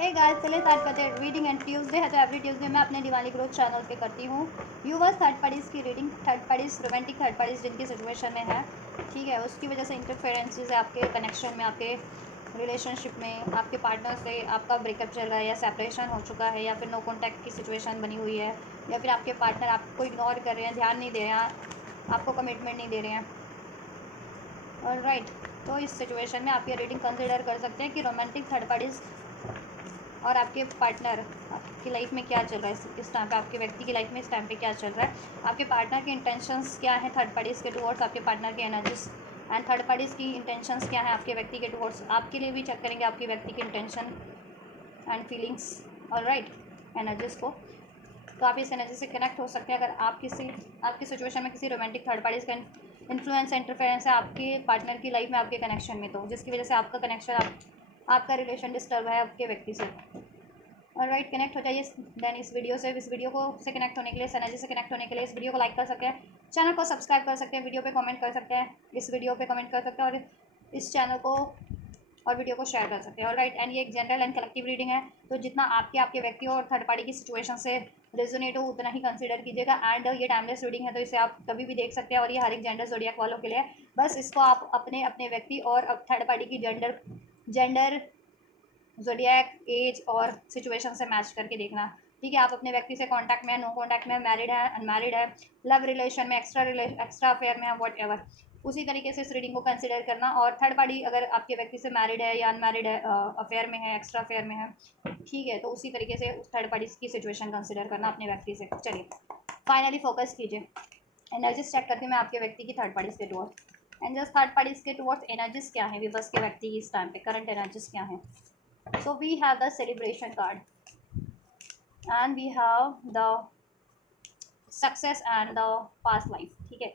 Hey guys, चलिए start करते हैं रीडिंग। एंड ट्यूसडे है तो एवरी ट्यूसडे मैं अपने दिवाली ग्रोथ चैनल पे करती हूँ यूवर्स थर्ड पार्टीज़ की reading. Third parties romantic third parties जिनकी सिचुएशन में है, ठीक है, उसकी वजह से इंटरफेरेंसेस है आपके कनेक्शन में, आपके रिलेशनशिप में, आपके पार्टनर से आपका ब्रेकअप चल रहा है या सेपरेशन हो चुका है या फिर नो कॉन्टैक्ट की सिचुएशन बनी हुई है या फिर आपके पार्टनर आपको इग्नोर कर रहे हैं, ध्यान नहीं दे रहे हैं, आपको कमिटमेंट नहीं दे रहे हैं। ऑलराइट, तो इस सिचुएशन में आप ये रीडिंग कंसिडर कर सकते हैं कि रोमांटिक थर्ड पार्टीज़ और आपके पार्टनर आपकी लाइफ में क्या चल रहा है इस टाइम पे, आपके व्यक्ति की लाइफ में इस टाइम पे क्या चल रहा है, आपके पार्टनर के इंटेंशंस क्या है थर्ड पार्टीज़ के टुवर्ड्स, आपके पार्टनर के एनर्जीज एंड थर्ड पार्टीज़ की इंटेंशंस क्या है आपके व्यक्ति के टुवर्ड्स। आपके लिए भी चेक करेंगे आपके व्यक्ति की intention and feelings, alright, energies को। तो आप इस एनर्जी से कनेक्ट हो सकते हैं अगर आप आपकी सिचुएशन में किसी रोमांटिक थर्ड पार्टीज़ का इन्फ्लुएंस इंटरफेरेंस है आपके पार्टनर की लाइफ में, आपके कनेक्शन में, तो जिसकी वजह से आपका कनेक्शन आपका रिलेशन डिस्टर्ब है आपके व्यक्ति से। ऑलराइट, कनेक्ट हो जाइए देन इस वीडियो को से कनेक्ट होने के लिए, इस एनर्जी से कनेक्ट होने के लिए इस वीडियो को लाइक कर सकते हैं, चैनल को सब्सक्राइब कर सकते हैं, वीडियो पे कमेंट कर सकते हैं, इस वीडियो पे कमेंट कर सकते हैं और इस चैनल को और वीडियो को शेयर कर सकते हैं। ऑलराइट, एंड ये एक जनरल एंड कलेक्टिव रीडिंग है, तो जितना आपके व्यक्ति और थर्ड पार्टी की सिचुएशन से रेजोनेट हो उतना ही कंसीडर कीजिएगा। एंड ये टाइमलेस रीडिंग है तो इसे आप कभी भी देख सकते हैं और ये हर एक जेंडर ज़ोडिएक वालों के लिए। बस इसको आप अपने अपने व्यक्ति और थर्ड पार्टी की जेंडर ज़ोडिएक एज और सिचुएशन से मैच करके देखना, ठीक है। आप अपने व्यक्ति से कांटेक्ट में है, नो कांटेक्ट में है, मैरिड है, अनमैरिड है, लव रिलेशन में, एक्स्ट्रा अफेयर में है, वॉट एवर, उसी तरीके से इस रीडिंग को कंसिडर करना। और थर्ड पार्टी अगर आपके व्यक्ति से मैरिड है या अनमैरिड है, अफेयर में है, एक्स्ट्रा अफेयर में है, ठीक है, तो उसी तरीके से उस थर्ड पार्टी की सिचुएशन कंसिडर करना अपने व्यक्ति से। चलिए फाइनली फोकस कीजिए, एनर्जीज चेक करती हूँ मैं आपके व्यक्ति की थर्ड पार्टीज के towards. And just third parties के टुवर्ड्स एनर्जीज क्या है विवर्स के व्यक्ति की इस टाइम पे, करंट एनर्जीज क्या है। So we have the celebration card and we have the success and the past life, ठीक है।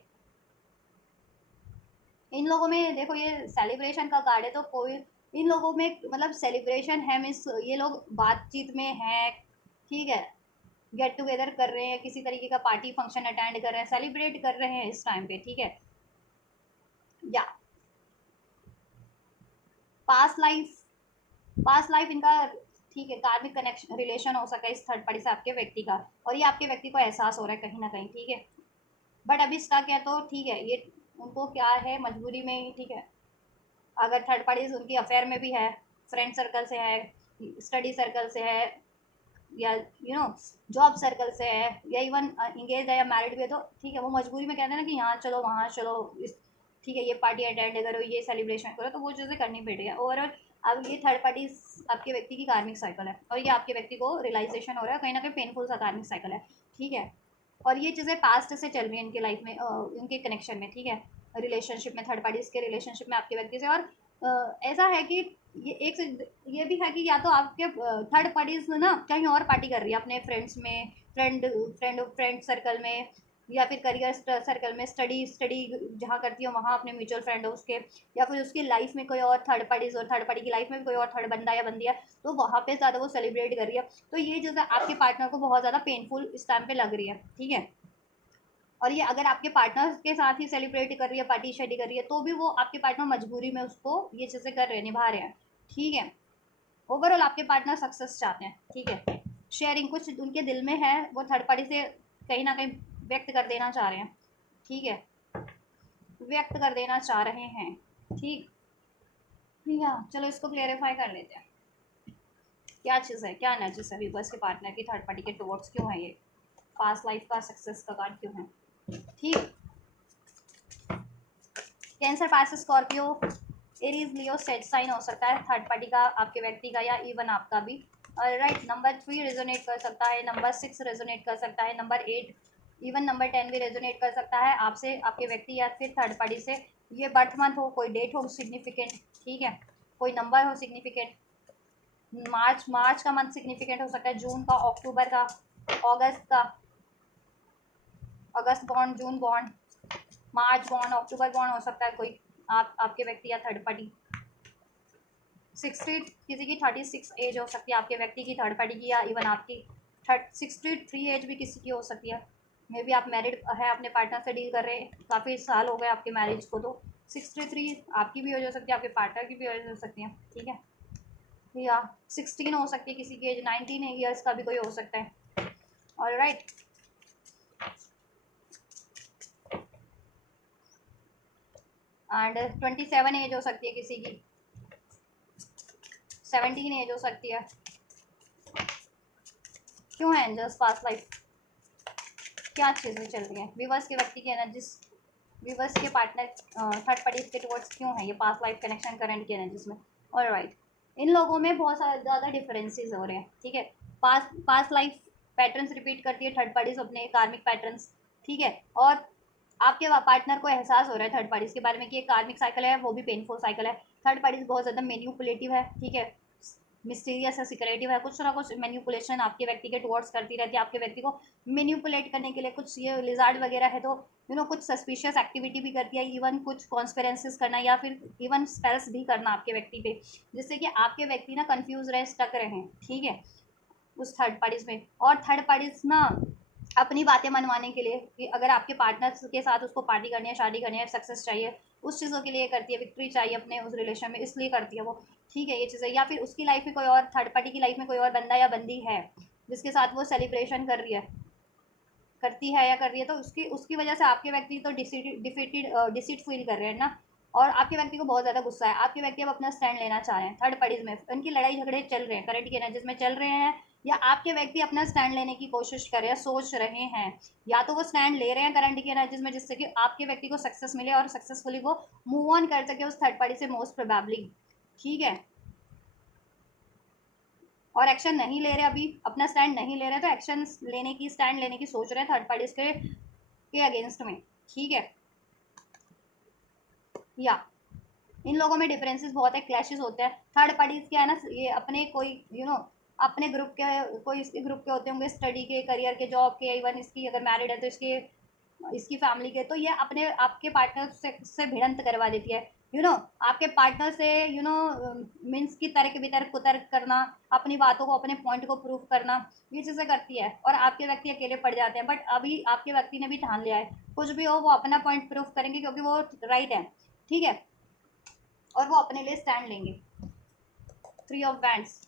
इन लोगों में देखो ये सेलिब्रेशन का कार्ड है, तो कोई इन लोगों में मतलब सेलिब्रेशन है, मीन्स ये लोग बातचीत में है, ठीक है, गेट टुगेदर कर रहे हैं, किसी तरीके का पार्टी फंक्शन अटेंड कर रहे हैं, सेलिब्रेट कर रहे हैं इस टाइम पे, ठीक है। या पास्ट लाइफ इनका, ठीक है, कार्मिक कनेक्शन रिलेशन हो सका इस थर्ड पार्टी से आपके व्यक्ति का, और ये आपके व्यक्ति को एहसास हो रहा है कहीं ना कहीं, ठीक है। बट अभी स्टक है तो ठीक है, ये उनको क्या है मजबूरी में ही, ठीक है। अगर थर्ड पार्टी उनकी अफेयर में भी है, फ्रेंड सर्कल से है, स्टडी सर्कल से है, या जॉब सर्कल से है, या इवन इंगेज है या मैरिड भी है, तो ठीक है, वो मजबूरी में कहते हैं ना कि यहाँ चलो वहाँ चलो, इस ठीक है, ये पार्टी अटेंड करो, ये सेलिब्रेशन करो, तो वो चीज़ें करनी पड़ रही है। ओवरऑल अब ये थर्ड पार्टी आपके व्यक्ति की कार्मिक साइकिल है और ये आपके व्यक्ति को रियलाइजेशन हो रहा है, कहीं ना कहीं पेनफुल सा कार्मिक साइकिल है, ठीक है। और ये चीज़ें पास्ट से चल रही हैं इनके लाइफ में, इनके कनेक्शन में, ठीक है, रिलेशनशिप में, थर्ड पार्टीज के रिलेशनशिप में आपके व्यक्ति से। और ऐसा है कि ये भी है कि या तो आपके थर्ड पार्टीज ना कहीं और पार्टी कर रही है अपने फ्रेंड्स में, फ्रेंड सर्कल में, या फिर करियर सर्कल में, स्टडी जहाँ करती हो वहाँ अपने म्यूचुअल फ्रेंड हो उसके, या फिर उसकी लाइफ में कोई और थर्ड पार्टीज, और थर्ड पार्टी की लाइफ में भी कोई और थर्ड बंदा या बंदी है, तो वहाँ पे ज़्यादा वो सेलिब्रेट कर रही है। तो ये चीज़ें आपके पार्टनर को बहुत ज़्यादा पेनफुल इस टाइम पे लग रही है, ठीक है। और ये अगर आपके पार्टनर के साथ ही सेलिब्रेट कर रही है, पार्टी शार्टी कर रही है, तो भी वो आपके पार्टनर मजबूरी में उसको ये चीज़ें कर रहे हैं, निभा रहे हैं, ठीक है। ओवरऑल आपके पार्टनर सक्सेस चाहते हैं, ठीक है। शेयरिंग कुछ उनके दिल में है, वो थर्ड पार्टी से कहीं ना कहीं व्यक्त कर देना चाह रहे हैं, ठीक है, व्यक्त कर देना चाह रहे हैं, ठीक, ठीक है। चलो इसको क्लियरिफाई कर लेते हैं, क्या चीज़ है, क्या एनर्जीज है वीवर्स के पार्टनर की थर्ड पार्टी के टुवर्ड्स, क्यों है ये पास्ट लाइफ का सक्सेस का कार्ड, क्यों है, ठीक। कैंसर, पास, स्कॉर्पियो, एरीज, लियो, सेट साइन हो सकता है थर्ड पार्टी का, आपके व्यक्ति का, या इवन आपका भी। राइट, नंबर 3 रेजोनेट कर सकता है, नंबर 6 रेजोनेट कर सकता है, नंबर 8, इवन नंबर 10 भी रेजोनेट कर सकता है आपसे, आपके व्यक्ति या फिर थर्ड पार्टी से। ये बर्थ मंथ हो, कोई डेट हो सिग्निफिकेंट, ठीक है, कोई नंबर हो सिग्निफिकेंट, मार्च का मंथ सिग्निफिकेंट हो सकता है, जून का, अक्टूबर का, अगस्त बॉन्ड, जून बॉन्ड, मार्च बॉन्ड, अक्टूबर बॉन्ड हो सकता है कोई आपके व्यक्ति या थर्ड पार्टी। 60 किसी की 36 एज हो सकती है आपके व्यक्ति की, थर्ड पार्टी की, या इवन आपकी 63 एज भी किसी की हो सकती है। मे बी आप मैरिड है, अपने पार्टनर से डील कर रहे हैं, काफ़ी साल हो गए आपके मैरिज को, तो 63 आपकी भी हो सकती है, आपके पार्टनर की भी हो सकती है, ठीक है। या 16 हो सकती है किसी की एज, 19 ईयर्स का भी कोई हो सकता है। ऑलराइट, एंड 27 एज हो सकती है किसी की, 17 एज हो सकती है। क्यों है एंजल्स पास्ट लाइफ, क्या चीज़ें चल रही हैं व्यूअर्स के व्यक्ति की एनर्जीज, व्यूअर्स के पार्टनर थर्ड पार्टीज के टुवर्ड्स क्यों है ये पास्ट लाइफ कनेक्शन करंट की एनर्जीज में। ऑलराइट, इन लोगों में बहुत सारे ज़्यादा डिफरेंसेस हो रहे हैं, ठीक है। पास्ट लाइफ पैटर्न्स रिपीट करती है थर्ड पार्टीज अपने कार्मिक पैटर्न्स, ठीक है। और आपके पार्टनर को एहसास हो रहा है थर्ड पार्टीज के बारे में कि एक कार्मिक साइकिल है, वो भी पेनफुल साइकिल है। थर्ड पार्टीज बहुत ज़्यादा मैनिपुलेटिव है, ठीक है, मिस्टीरियस है, सिक्रेटिव है, कुछ ना कुछ मैनिपुलेशन आपके व्यक्ति के टुवर्ड्स करती रहती है। आपके व्यक्ति को मैनिपुलेट करने के लिए कुछ ये लिजार्ड वगैरह है तो कुछ सस्पिशियस एक्टिविटी भी करती है, इवन कुछ कॉन्स्पेरेंसीज करना या फिर इवन स्पेल्स भी करना आपके व्यक्ति पे, जिससे कि आपके व्यक्ति ना कंफ्यूज रहे, स्टक रहे, ठीक है, उस थर्ड पार्टीज में। और थर्ड पार्टीज ना अपनी बातें मनवाने के लिए कि अगर आपके पार्टनर के साथ उसको पार्टी करनी है, शादी करनी है, सक्सेस चाहिए, उस चीज़ों के लिए करती है, विक्ट्री चाहिए अपने उस रिलेशन में, इसलिए करती है वो, ठीक है, ये चीज़ें। या फिर उसकी लाइफ में कोई और थर्ड पार्टी की लाइफ में कोई और बंदा या बंदी है जिसके साथ वो सेलिब्रेशन कर रही है, करती है या कर रही है, तो उसकी उसकी वजह से आपके व्यक्ति तो डिसीट फील कर रहे हैं ना। और आपके व्यक्ति को बहुत ज़्यादा गुस्सा है, आपके व्यक्ति अब अपना स्टैंड लेना चाह रहे हैं थर्ड पार्टीज में, उनकी लड़ाई झगड़े चल रहे हैं, करंट की एनर्जीज में चल रहे हैं, या आपके व्यक्ति अपना स्टैंड लेने की कोशिश कर रहे हैं, सोच रहे हैं, या तो वो स्टैंड ले रहे हैं करंट की एनर्जीज में जिससे कि आपके व्यक्ति को सक्सेस मिले और सक्सेसफुली वो मूव ऑन कर सके उस थर्ड पार्टी से, मोस्ट प्रोबेबली, ठीक है। और एक्शन नहीं ले रहे, अभी अपना स्टैंड नहीं ले रहे, तो एक्शन लेने की, स्टैंड लेने की सोच रहे हैं थर्ड पार्टीज के अगेंस्ट में, ठीक है। या इन लोगों में डिफरेंसेस बहुत है, क्लैशेस होते हैं। थर्ड पार्टीज क्या है ना, ये अपने कोई अपने ग्रुप के, कोई इसके ग्रुप के होते होंगे, स्टडी के, करियर के, जॉब के, इवन इसकी अगर मैरिड है तो इसकी फैमिली के, तो ये अपने आपके पार्टनर से भिड़ंत करवा देती है, आपके पार्टनर से मीन्स की तर्क वितर्क कुतर्क करना, अपनी बातों को, अपने पॉइंट को प्रूव करना, ये चीज़ें करती है। और आपके व्यक्ति अकेले पड़ जाते हैं, बट अभी आपके व्यक्ति ने भी ठान लिया है, कुछ भी हो वो अपना पॉइंट प्रूव करेंगे क्योंकि वो राइट है, ठीक है, और वो अपने लिए स्टैंड लेंगे। 3 of wands,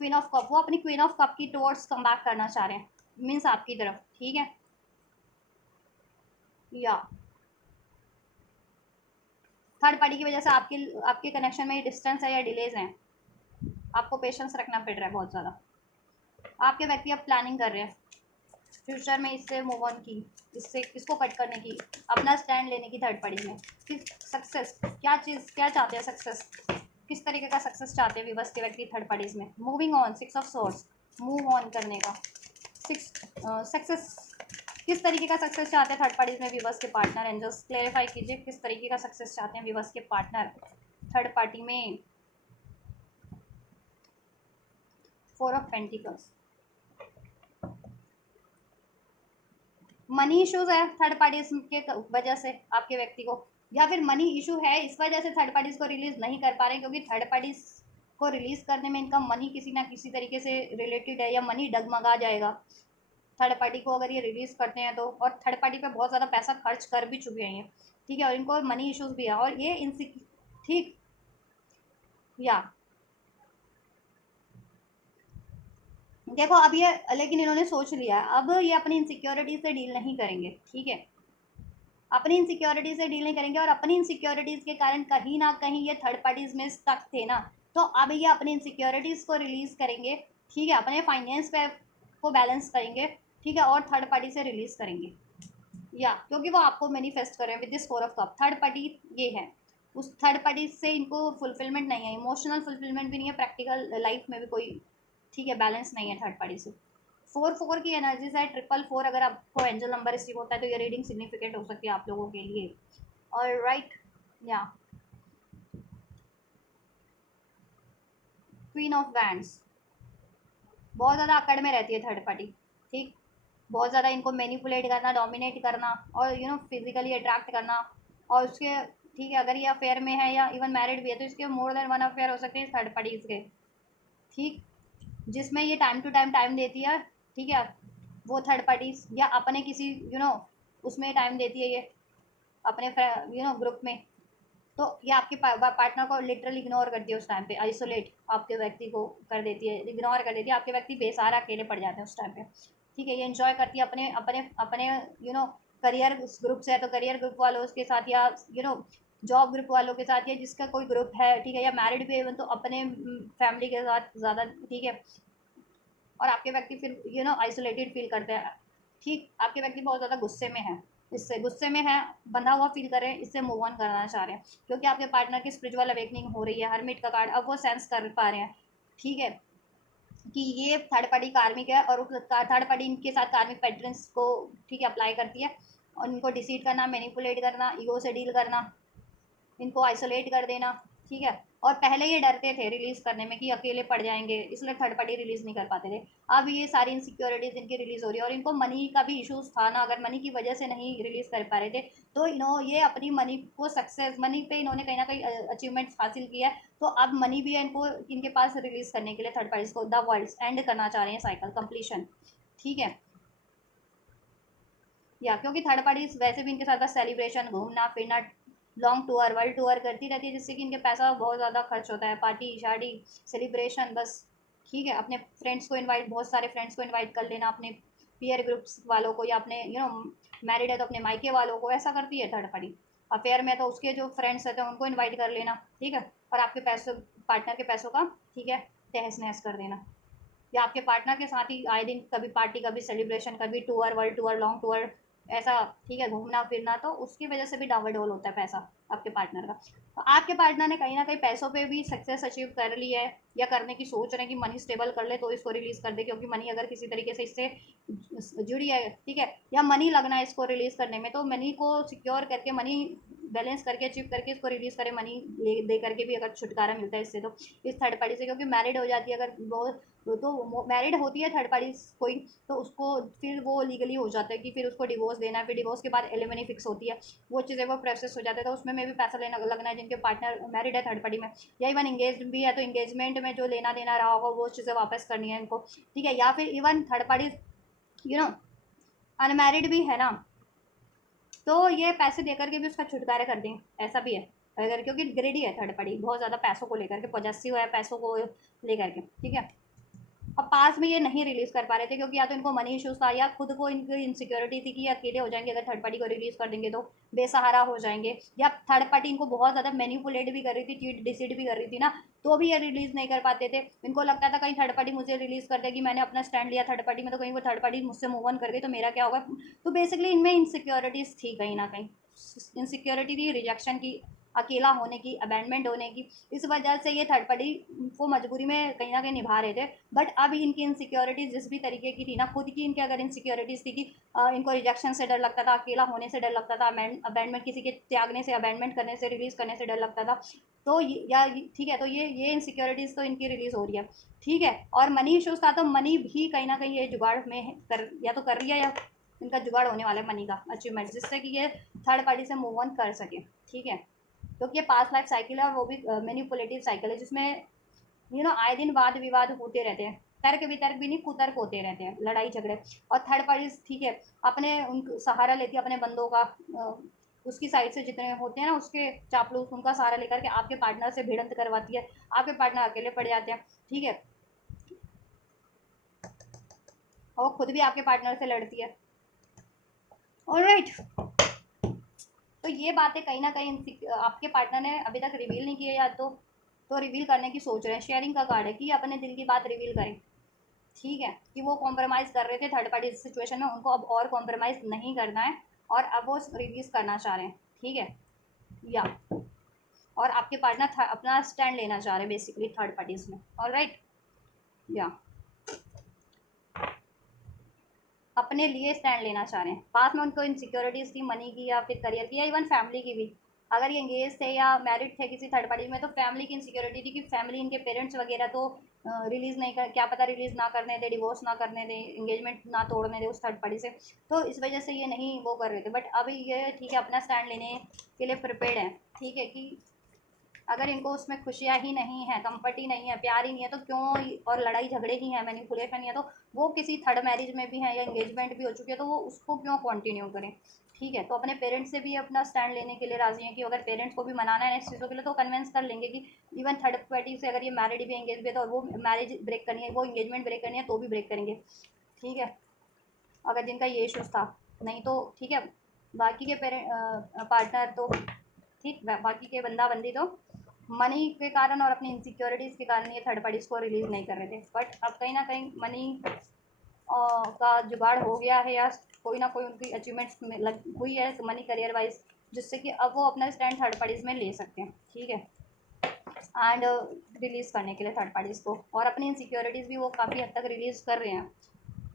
queen of cup, वो अपनी क्वीन ऑफ कप की टुवर्ड्स कम बैक करना चाह रहे हैं, मीन्स आपकी तरफ, ठीक है। या थर्ड पार्टी की वजह से आपके आपके कनेक्शन में डिस्टेंस है या डिलेज हैं, आपको पेशेंस रखना पड़ रहा है बहुत ज़्यादा। आपके व्यक्ति अब प्लानिंग कर रहे हैं फ्यूचर में इससे मूव ऑन की, इससे इसको कट करने की, अपना स्टैंड लेने की थर्ड पार्टी में। फिर सक्सेस, क्या चीज़, क्या चाहते हैं सक्सेस, किस तरीके का सक्सेस चाहते हैं विवश के व्यक्ति थर्ड पार्टीज में। Moving on, 6 of source, move on करने का, 6 सक्सेस, किस तरीके का सक्सेस चाहते हैं थर्ड पार्टीज में विवश के पार्टनर, एंजल्स क्लेरिफाई कीजिए किस तरीके का सक्सेस चाहते हैं विवश के पार्टनर थर्ड पार्टी में। 4 ऑफ पेंटिकल्स, मनी इश्यूज है थर्ड पार्टीज के वजह से आपके व्यक्ति को, या फिर मनी इशू है इस वजह से थर्ड पार्टीज को रिलीज नहीं कर पा रहे क्योंकि थर्ड पार्टीज को रिलीज करने में इनका मनी किसी ना किसी तरीके से रिलेटेड है, या मनी डगमगा जाएगा थर्ड पार्टी को अगर ये रिलीज करते हैं तो। और थर्ड पार्टी पे बहुत ज़्यादा पैसा खर्च कर भी चुके हैं ये, ठीक है, और इनको मनी इश्यूज भी है, और ये ठीक, या देखो अब ये, लेकिन इन्होंने सोच लिया है अब ये अपनी इनसिक्योरिटी से डील नहीं करेंगे, ठीक है, अपनी इनसिक्योरिटी से डील नहीं करेंगे। और अपनी इनसिक्योरिटीज़ के कारण कहीं ना कहीं ये थर्ड पार्टीज में स्टक थे ना, तो अब ये अपनी इनसिक्योरिटीज़ को रिलीज़ करेंगे, ठीक है, अपने फाइनेंस पे को बैलेंस करेंगे, ठीक है, और थर्ड पार्टी से रिलीज़ करेंगे, या क्योंकि वो आपको मैनिफेस्ट कर रहे हैं with this 4 of cup. Third party ये है, उस थर्ड पार्टी से इनको फुलफिलमेंट नहीं है, इमोशनल फुलफिलमेंट भी नहीं है, प्रैक्टिकल लाइफ में भी कोई, ठीक है, बैलेंस नहीं है थर्ड पार्टी से। 4 की एनर्जीज है, 444 अगर आपको एंजल नंबर रिसीव होता है तो ये रीडिंग सिग्निफिकेंट हो सकती है आप लोगों के लिए। और राइट, या क्वीन ऑफ वैंड्स, बहुत ज़्यादा अकड़ में रहती है थर्ड पार्टी, ठीक, बहुत ज़्यादा इनको मैनिपुलेट करना, डोमिनेट करना, और फिजिकली अट्रैक्ट करना, और उसके, ठीक है, अगर ये अफेयर में है या इवन मैरिड भी है तो इसके मोर देन 1 अफेयर हो सकते हैं थर्ड पार्टी के, ठीक, जिसमें ये टाइम टू टाइम देती है, ठीक है, वो थर्ड पार्टीज, या अपने किसी उसमें टाइम देती है ये अपने ग्रुप में, तो ये आपके पार्टनर को लिटरली इग्नोर करती है उस टाइम पे, आइसोलेट आपके व्यक्ति को कर देती है, इग्नोर कर देती है, आपके व्यक्ति बेसहारा अकेले पड़ जाते हैं उस टाइम पे। ठीक है, ये एंजॉय करती है अपने अपने अपने करियर ग्रुप से है तो करियर ग्रुप वालों के साथ, या जॉब ग्रुप वालों के साथ, या जिसका कोई ग्रुप है, ठीक है, या मैरिड भी है तो अपने फैमिली के साथ ज़्यादा, ठीक है। और आपके व्यक्ति फिर आइसोलेटेड फील करते हैं। ठीक, आपके व्यक्ति बहुत ज़्यादा गुस्से में है, इससे गुस्से में है, बंधा हुआ फील कर रहे हैं, इससे मूव ऑन करना चाह रहे हैं, क्योंकि आपके पार्टनर की स्पिरिचुअल अवेकनिंग हो रही है, हरमिट का कार्ड अब वो सेंस कर पा रहे हैं। ठीक है, कि ये थर्ड पार्टी कार्मिक है और थर्ड पार्टी इनके साथ कार्मिक पैटर्न्स को, ठीक है, अप्लाई करती है, और इनको डिसीड करना, मैनिपुलेट करना, ईगो से डील करना, इनको आइसोलेट कर देना। ठीक है, और पहले ये डरते थे रिलीज करने में कि अकेले पड़ जाएंगे, इसलिए थर्ड पार्टी रिलीज नहीं कर पाते थे। अब ये सारी इनसिक्योरिटीज इनकी रिलीज हो रही है, और इनको मनी का भी इश्यूज था ना, अगर मनी की वजह से नहीं रिलीज कर पा रहे थे, तो ये अपनी मनी को सक्सेस, मनी पे इन्होंने कहीं ना कहीं अचीवमेंट्स हासिल किया है, तो अब मनी भी है इनको इनके पास रिलीज करने के लिए थर्ड पार्टीज को, द वर्ल्ड एंड करना चाह रहे हैं, साइकिल कंप्लीशन। ठीक है, या क्योंकि थर्ड पार्टीज वैसे भी इनके साथ बस सेलिब्रेशन, घूमना फिरना, लॉन्ग टूर, वर्ल्ड टूर करती रहती है, जिससे कि इनके पैसा बहुत ज़्यादा खर्च होता है, पार्टी शार्टी सेलिब्रेशन बस। ठीक है, अपने फ्रेंड्स को इनवाइट, बहुत सारे फ्रेंड्स को इनवाइट कर लेना, अपने पीयर ग्रुप्स वालों को, या अपने मैरिड है तो अपने मायके वालों को, ऐसा करती है थर्ड पार्टी। अफेयर में तो उसके जो फ्रेंड्स रहते हैं उनको इन्वाइट कर लेना। ठीक है, और आपके पैसों, पार्टनर के पैसों का, ठीक है, तहस नहस कर देना, या आपके पार्टनर के साथ ही आए दिन कभी पार्टी, कभी सेलिब्रेशन, कभी tour, world tour, long tour, ऐसा। ठीक है, घूमना फिरना, तो उसकी वजह से भी डावाडोल होता है पैसा आपके पार्टनर का। तो आपके पार्टनर ने कहीं ना कहीं पैसों पे भी सक्सेस अचीव कर ली है, या करने की सोच रहे हैं कि मनी स्टेबल कर ले तो इसको रिलीज कर दे, क्योंकि मनी अगर किसी तरीके से इससे जुड़ी है, ठीक है, या मनी लगना है इसको रिलीज करने में, तो मनी को सिक्योर करके, मनी बैलेंस करके, अचीव करके इसको रिलीज करें, मनी दे करके भी अगर छुटकारा मिलता है इससे, तो इस थर्ड पार्टी से, क्योंकि मैरिड हो जाती है अगर वो, तो मैरिड होती है थर्ड पार्टी कोई, तो उसको फिर वो लीगली हो जाता है कि फिर उसको डिवोर्स देना है, फिर डिवोर्स के बाद एलिमनी फिक्स होती है, वो चीज़ें वो प्रोसेस हो जाता है, तो उसमें भी पैसा लेना लगना है, जिनके पार्टनर मैरिड है थर्ड पार्टी में, या इवन इंगेज भी है तो इंगेजमेंट में जो लेना देना रहा होगा वो चीज़ें वापस करनी है इनको। ठीक है, या फिर even third party you know unmarried भी है ना, तो ये पैसे देकर के भी उसका छुटकारा कर दें, ऐसा भी है अगर, क्योंकि ग्रेडी है थर्ड पार्टी, बहुत ज़्यादा पैसों को लेकर के, पॉजेसिव है पैसों को लेकर के। ठीक है, अब पास में ये नहीं रिलीज कर पा रहे थे, क्योंकि या तो इनको मनी इश्यूज था, या खुद को इनकी इनसिक्योरिटी थी कि अकेले हो जाएंगे अगर थर्ड पार्टी को रिलीज कर देंगे तो बेसहारा हो जाएंगे, या थर्ड पार्टी इनको बहुत ज़्यादा मैनिपुलेट भी कर रही थी, चीट डिसीड भी कर रही थी ना, तो भी ये रिलीज नहीं कर पाते थे। इनको लगता था कहीं थर्ड पार्टी मुझे रिलीज कर देगी, मैंने अपना स्टैंड लिया थर्ड पार्टी में, तो कहीं वो थर्ड पार्टी मुझसे मूव ऑन कर गई तो मेरा क्या होगा। तो बेसिकली इनमें इनसिक्योरिटीज थी कहीं ना कहीं, इनसिक्योरिटी थी रिजेक्शन की, अकेला होने की, अबैंडमेंट होने की, इस वजह से ये थर्ड पार्टी को मजबूरी में कहीं ना कहीं निभा रहे थे। बट अब इनकी इनसिक्योरिटीज जिस भी तरीके की थी ना, खुद की इनके अगर इनसिक्योरिटीज थी कि इनको रिजेक्शन से डर लगता था, अकेला होने से डर लगता था, अबैंडमेंट किसी के त्यागने से, अबैंडमेंट करने से, रिलीज करने से डर लगता था, तो ठीक है, तो ये इनसिक्योरिटीज तो इनकी रिलीज हो रही है। ठीक है, और मनी इशूज था तो मनी भी कहीं ना कहीं ये जुगाड़ में कर, या तो कर रही है, या इनका जुगाड़ होने वाला है मनी का अचीवमेंट, जिससे कि ये थर्ड पार्टी से मूव ऑन कर सके। ठीक है, क्योंकि ये पास्ट लाइफ साइकिल है, और वो भी मैनिपुलेटिव साइकिल है, जिसमें आए दिन वाद विवाद होते रहते हैं, तर्क वितर्क भी नहीं, कुतर्क होते रहते हैं, लड़ाई झगड़े। और थर्ड पार्टी, ठीक है, अपने उन सहारा लेती है अपने बंदों का, उसकी साइड से जितने होते हैं ना उसके चापलूस, उनका सहारा लेकर के आपके पार्टनर से भिड़ंत करवाती है, आपके पार्टनर अकेले पड़ जाते हैं। ठीक है, और खुद भी आपके पार्टनर से लड़ती है। ऑलराइट, तो ये बातें कहीं ना कहीं आपके पार्टनर ने अभी तक रिवील नहीं किए, या तो रिवील करने की सोच रहे हैं। शेयरिंग का कार्ड है कि अपने दिल की बात रिवील करें। ठीक है, कि वो कॉम्प्रोमाइज़ कर रहे थे थर्ड पार्टी सिचुएशन में, उनको अब और कॉम्प्रोमाइज़ नहीं करना है, और अब वो रिलीज करना चाह रहे हैं। ठीक है, या और आपके पार्टनर अपना स्टैंड लेना चाह रहे हैं बेसिकली थर्ड पार्टीज में। ऑलराइट, या अपने लिए स्टैंड लेना चाह रहे हैं। पास में उनको इनसिक्योरिटीज़ थी मनी की, या फिर करियर की, या इवन फैमिली की भी। अगर ये एंगेज थे या मैरिड थे किसी थर्ड पार्टी में, तो फैमिली की इनसिक्योरिटी थी कि फैमिली, इनके पेरेंट्स वगैरह तो रिलीज़ नहीं कर, क्या पता रिलीज़ ना करने दे, डिवोर्स ना करने दे, एंगेजमेंट ना तोड़ने दे उस थर्ड पार्टी से, तो इस वजह से ये नहीं वो कर रहे थे। बट अभी ये, ठीक है, अपना स्टैंड लेने के लिए प्रिपेयर्ड है। ठीक है, कि अगर इनको उसमें खुशियाँ ही नहीं है, कंफर्ट ही नहीं है, प्यार ही नहीं है, तो क्यों, और लड़ाई झगड़े ही हैं, मैनिपुलेशन ही है, तो वो किसी थर्ड मैरिज में भी है या इंगेजमेंट भी हो चुकी है, तो वो उसको क्यों कंटिन्यू करें। ठीक है, तो अपने पेरेंट्स से भी अपना स्टैंड लेने के लिए राजी हैं कि अगर पेरेंट्स को भी मनाना है इस चीज़ों के लिए तो कन्विंस कर लेंगे कि इवन थर्ड पार्टी से अगर ये मैरिड भी एंगेज भी है तो वो मैरिज ब्रेक करनी है, वो इंगेजमेंट ब्रेक करनी है तो भी ब्रेक करेंगे। ठीक है, अगर जिनका ये इशूज़ था, नहीं तो ठीक है, बाकी के पेरेंट पार्टनर तो ठीक, बाकी के बंदा बंदी तो मनी के कारण और अपनी इनसिक्योरिटीज़ के कारण ये थर्ड पार्टीज़ को रिलीज़ नहीं कर रहे थे, बट अब कहीं ना कहीं मनी का जुगाड़ हो गया है, या कोई ना कोई उनकी अचीवमेंट्स में लग हुई है मनी करियर वाइज, जिससे कि अब वो अपना स्टैंड थर्ड पार्टीज़ में ले सकते हैं। ठीक है, एंड रिलीज़ करने के लिए थर्ड पार्टीज़ को, और अपनी इनसिक्योरिटीज़ भी वो काफ़ी हद तक रिलीज़ कर रहे हैं।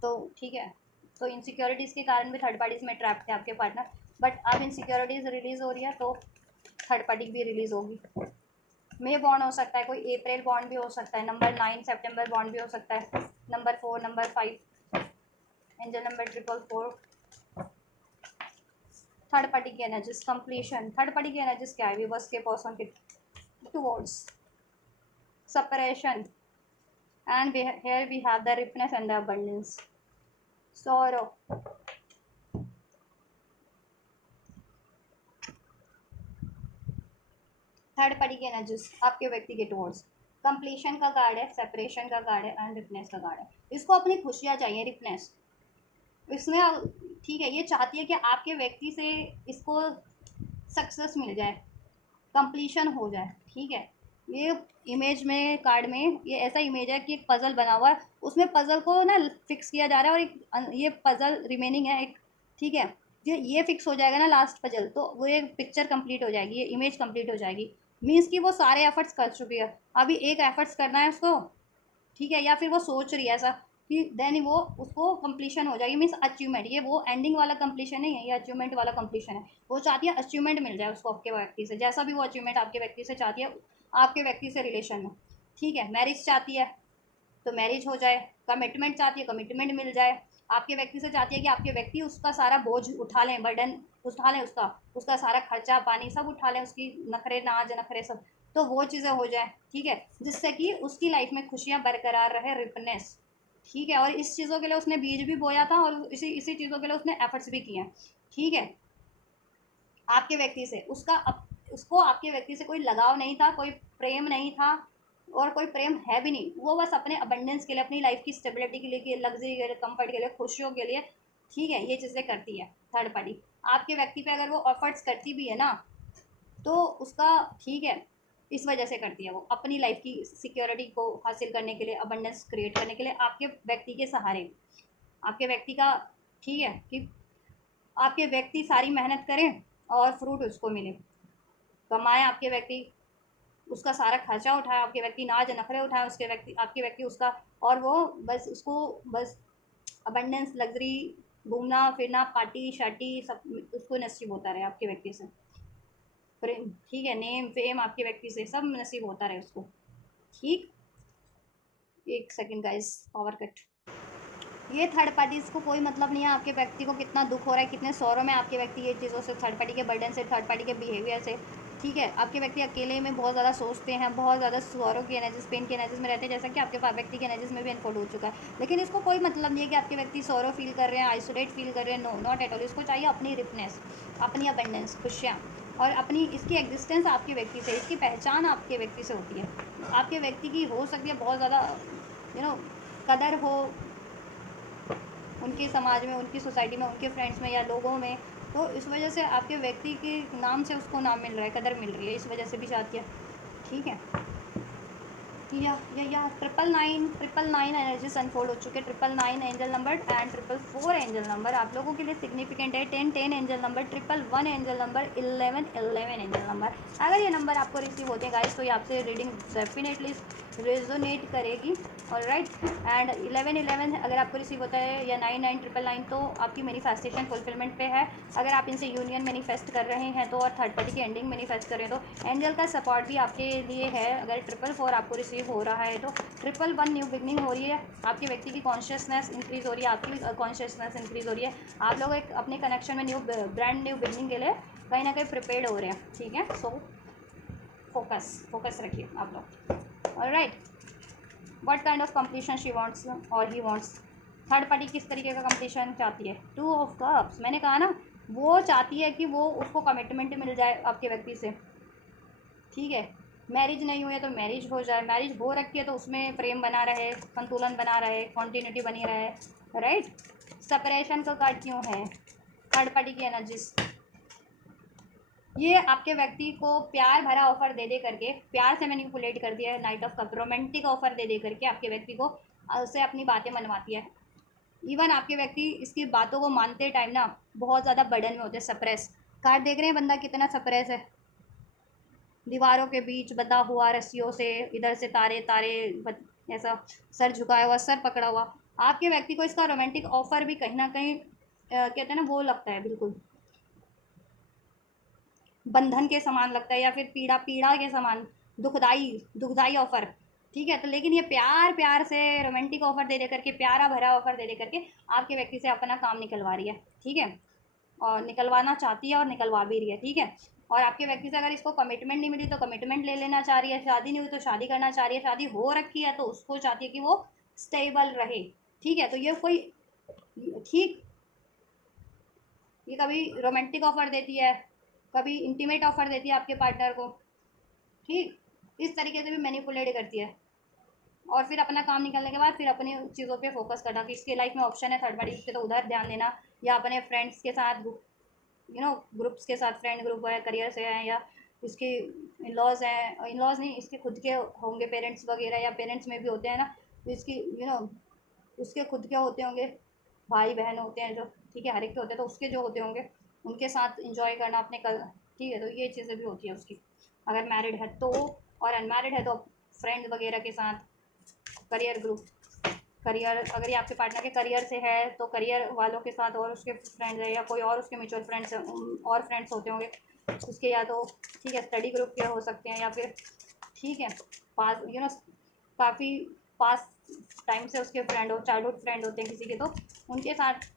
तो ठीक है, तो इनसिक्योरिटीज़ के कारण भी थर्ड पार्टीज़ में ट्रैप थे आपके पार्टनर, बट अब इनसिक्योरिटीज़ रिलीज़ हो रही है तो थर्ड पार्टी भी रिलीज़ होगी। मे बॉन्ड हो सकता है, कोई अप्रैल बॉन्ड भी हो सकता है, नंबर 9 सितंबर बॉन्ड भी हो सकता है, number 4, number 5, angel number 444। Third party की एनर्जीज कंप्लीशन, थर्ड पार्टी की एनर्जीज क्या है, व्यूअर्स के पर्सन के towards separation, and here we have the ripeness and the abundance, sorrow, third party की एनर्जीज आपके व्यक्ति के टुवर्ड्स कंप्लीशन का कार्ड है, सेपरेशन का कार्ड है, एंड रिपनेस का कार्ड है। इसको अपनी खुशियाँ चाहिए, रिपनेस इसमें। ठीक है, ये चाहती है कि आपके व्यक्ति से इसको सक्सेस मिल जाए, कंप्लीशन हो जाए। ठीक है, ये इमेज में, कार्ड में ये ऐसा इमेज है कि एक पज़ल बना हुआ है, उसमें पज़ल को ना फिक्स किया जा रहा है, और एक ये पज़ल रिमेनिंग है एक। ठीक है, ये फिक्स हो जाएगा ना लास्ट पज़ल, तो वो एक पिक्चर कंप्लीट हो जाएगी, ये इमेज कंप्लीट हो जाएगी। मीन्स कि वो सारे एफर्ट्स कर चुकी है, अभी एक एफर्ट्स करना है उसको। ठीक है, या फिर वो सोच रही है ऐसा कि देन वो उसको कंप्लीशन हो जाएगी, मीन्स अचीवमेंट। ये वो एंडिंग वाला कंप्लीशन नहीं है, ये अचीवमेंट वाला कंप्लीशन है। वो चाहती है अचीवमेंट मिल जाए उसको आपके व्यक्ति से, जैसा भी वो अचीवमेंट आपके व्यक्ति से चाहती है, आपके व्यक्ति से रिलेशन में। ठीक है, मैरिज चाहती है तो मैरिज हो जाए, कमिटमेंट चाहती है कमिटमेंट मिल जाए, आपके व्यक्ति से चाहती है कि आपके व्यक्ति उसका सारा बोझ उठा लें, बर्डन उठा लें, उसका उसका सारा खर्चा पानी सब उठा लें, उसकी नखरे नाज नखरे सब, तो वो चीज़ें हो जाए। ठीक है, जिससे कि उसकी लाइफ में खुशियाँ बरकरार रहे, रिपनेस। ठीक है, और इस चीज़ों के लिए उसने बीज भी बोया था, और इसी इसी चीज़ों के लिए उसने एफर्ट्स भी किए हैं। ठीक है, आपके व्यक्ति से उसको आपके व्यक्ति से कोई लगाव नहीं था, कोई प्रेम नहीं था, और कोई प्रेम है भी नहीं। वो बस अपने अबंडेंस के लिए, अपनी लाइफ की स्टेबिलिटी के लिए, लग्जरी के लिए, कंफर्ट के लिए, खुशियों के लिए, ठीक है, ये चीज़ें करती है थर्ड पार्टी। आपके व्यक्ति पे अगर वो एफर्ट्स करती भी है ना, तो उसका, ठीक है, इस वजह से करती है, वो अपनी लाइफ की सिक्योरिटी को हासिल करने के लिए, अबंडेंस क्रिएट करने के लिए, आपके व्यक्ति के सहारे, आपके व्यक्ति का। ठीक है, कि आपके व्यक्ति सारी मेहनत करें और फ्रूट उसको मिले, कमाए आपके व्यक्ति, उसका सारा खर्चा उठाए आपके व्यक्ति, नाज नखरे उठाए उसके व्यक्ति, आपके व्यक्ति उसका, और वो बस उसको बस अबंडेंस, लग्जरी, घूमना फिरना, पार्टी शार्टी सब उसको नसीब होता रहे आपके व्यक्ति से, प्रेम, ठीक है, नेम फेम आपके व्यक्ति से सब नसीब होता रहे उसको। ठीक, एक सेकंड गाइस, पावर कट। ये थर्ड पार्टीज़ को कोई मतलब नहीं है आपके व्यक्ति को कितना दुख हो रहा है, कितने सौरों में आपके व्यक्ति ये चीज़ों से, थर्ड पार्टी के बर्डन से, थर्ड पार्टी के बिहेवियर से। ठीक है, आपके व्यक्ति अकेले में बहुत ज़्यादा सोचते हैं, बहुत ज़्यादा सौरों की एनर्जीज, पेन की एनर्जीज में रहते हैं, जैसा कि आपके व्यक्ति की एनर्जीज में भी इन्फोल्ड हो चुका है। लेकिन इसको कोई मतलब नहीं है कि आपके व्यक्ति सौरों फील कर रहे हैं, आइसोलेट फील कर रहे हैं, नो, नॉट एट ऑल। इसको चाहिए अपनी रिपनेस, अपनी अबेंडेंस, खुशियाँ, और अपनी इसकी एग्जिस्टेंस आपके व्यक्ति से, इसकी पहचान आपके व्यक्ति से होती है। आपके व्यक्ति की हो सकती है बहुत ज़्यादा कदर हो उनके समाज में, उनकी सोसाइटी में, उनके फ्रेंड्स में या लोगों में, तो इस वजह से आपके व्यक्ति के नाम से उसको नाम मिल रहा है, कदर मिल रही है, इस वजह से भी चाहती है। ठीक है, या 999 एनर्जीज अनफोल्ड हो चुके हैं, 999 angel number and 444 angel number आप लोगों के लिए सिग्निफिकेंट है। 10 angel number, 111 angel number, 11 angel number. अगर ये नंबर आपको रिसीव होते हैं गाइस, तो ये आपसे रीडिंग डेफिनेटली रेजोनेट करेगी, और राइट। एंड 11 अगर आपको रिसीव होता है, या 99 तो आपकी मैनिफेस्टेशन फुलफिलमेंट पे है। अगर आप इनसे यूनियन मैनिफेस्ट कर रहे हैं तो, और थर्ड पार्टी की एंडिंग मैनिफेस्ट कर रहे हैं तो, एंजल का सपोर्ट भी आपके लिए है। अगर 444 आपको रिसीव हो रहा है तो 111 न्यू बिगनिंग हो रही है, आपके व्यक्ति की कॉन्शियसनेस इंक्रीज़ हो रही है, आपकी कॉन्शियसनेस इंक्रीज़ हो रही है। आप लोग एक अपने कनेक्शन में ब्रांड न्यू बिगनिंग के लिए कहीं ना कहीं प्रिपेयर्ड हो रहे हैं। ठीक है, सो फोकस रखिए आप लोग। Alright, what kind of completion she wants और ही वांट्स। थर्ड पार्टी किस तरीके का कंप्लीशन चाहती है? 2 ऑफ कप्स। मैंने कहा ना, वो चाहती है कि वो उसको कमिटमेंट मिल जाए आपके व्यक्ति से, ठीक है। मैरिज नहीं हुई है तो मैरिज हो जाए, मैरिज हो रखी है तो उसमें प्रेम बना रहे, संतुलन बना रहे, कॉन्टीन्यूटी बनी रहे, राइट। सेपरेशन का कार्ड क्यों है? थर्ड पार्टी की एनर्जीज, ये आपके व्यक्ति को प्यार भरा ऑफर दे दे करके, प्यार से मैनिपुलेट कर दिया है। Knight of cup, romantic offer दे दे करके आपके व्यक्ति को उससे अपनी बातें मनवाती है। इवन आपके व्यक्ति इसकी बातों को मानते टाइम ना बहुत ज़्यादा बर्डन में होते हैं, सप्रेस। कार्ड देख रहे हैं बंदा कितना सप्रेस है, दीवारों के बीच बंधा हुआ, रस्सियों से, इधर से तारे तारे, ऐसा सर झुकाया हुआ, सर पकड़ा हुआ। आपके व्यक्ति को इसका रोमांटिक ऑफर भी कहीं ना कहीं कहते हैं ना, वो लगता है बिल्कुल बंधन के समान लगता है, या फिर पीड़ा पीड़ा के समान, दुखदाई ऑफर, ठीक है। तो लेकिन ये प्यार प्यार से रोमांटिक ऑफर दे दे करके, प्यारा भरा ऑफर दे दे करके आपके व्यक्ति से अपना काम निकलवा रही है, ठीक है, और निकलवाना चाहती है और निकलवा भी रही है, ठीक है। और आपके व्यक्ति से अगर इसको कमिटमेंट नहीं मिली तो कमिटमेंट ले लेना चाह रही है, शादी नहीं हुई तो शादी करना चाह रही है, शादी हो रखी है तो उसको चाहती है कि वो स्टेबल रहे, ठीक है। तो ये कोई ठीक, ये कभी रोमांटिक ऑफर देती है, कभी इंटीमेट ऑफर देती है आपके पार्टनर को, ठीक। इस तरीके से भी मैनिपुलेट करती है। और फिर अपना काम निकलने के बाद फिर अपनी चीज़ों पे फोकस करना कि इसके लाइफ में ऑप्शन है थर्ड पार्टी पे, तो उधर ध्यान देना, या अपने फ्रेंड्स के साथ, ग्रुप्स के साथ, फ्रेंड ग्रुप है, करियर से हैं, या इसके इन-लॉज हैं, इन-लॉज नहीं, इसके खुद के होंगे पेरेंट्स वगैरह, या पेरेंट्स में भी होते हैं ना, तो इसकी उसके खुद के होते होंगे, भाई बहन होते हैं जो, ठीक है, हर एक के होते हैं, तो उसके जो होते होंगे उनके साथ इंजॉय करना अपने कल, ठीक है। तो ये चीज़ें भी होती है उसकी, अगर मैरिड है तो, और अनमैरिड है तो फ्रेंड वगैरह के साथ, करियर ग्रुप, करियर, अगर ये आपके पार्टनर के करियर से है तो करियर वालों के साथ, और उसके फ्रेंड्स है, या कोई और उसके म्यूचुअल फ्रेंड्स हैं, और फ्रेंड्स होते होंगे उसके, या तो ठीक है स्टडी ग्रुप के हो सकते हैं, या फिर ठीक है पास काफ़ी पास टाइम से उसके फ्रेंड हो, चाइल्डहुड फ्रेंड होते हैं किसी के, तो उनके साथ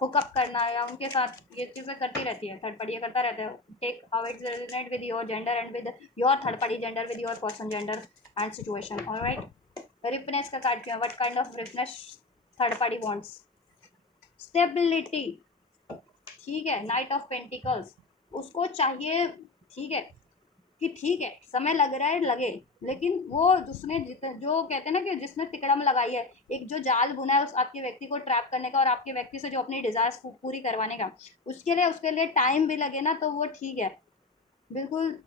हुकअप करना, या उनके साथ ये चीज़ें करती रहती है थर्ड पार्टी, ये करता रहता है। Take how it's related with your gender and with your third party gender, with your person gender and situation. Alright, ripeness का कार्ड क्यों है? What kind of ripeness third party wants? Stability, ठीक है। Knight of pentacles, उसको चाहिए, ठीक है, कि ठीक है समय लग रहा है लगे, लेकिन वो जिसने जो कहते हैं ना कि जिसने तिकड़म लगाई है, एक जो जाल बुना है उस आपके व्यक्ति को ट्रैप करने का, और आपके व्यक्ति से जो अपनी डिजायर्स पूरी करवाने का, उसके लिए टाइम भी लगे ना, तो वो ठीक है, बिल्कुल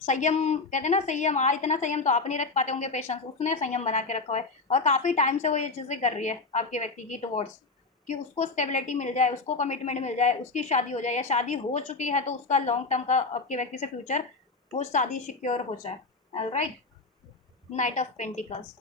संयम, कहते हैं ना संयम, इतना संयम तो आप नहीं रख पाते होंगे, पेशेंस, उसने संयम बना के रखा है, और काफ़ी टाइम से वो ये चीज़ें कर रही है आपके व्यक्ति की टुवर्ड्स, कि उसको स्टेबिलिटी मिल जाए, उसको कमिटमेंट मिल जाए, उसकी शादी हो जाए, या शादी हो चुकी है तो उसका लॉन्ग टर्म का आपके व्यक्ति से फ्यूचर, वो शादी सिक्योर हो जाए। ऑलराइट, नाइट ऑफ पेंटिकल्स,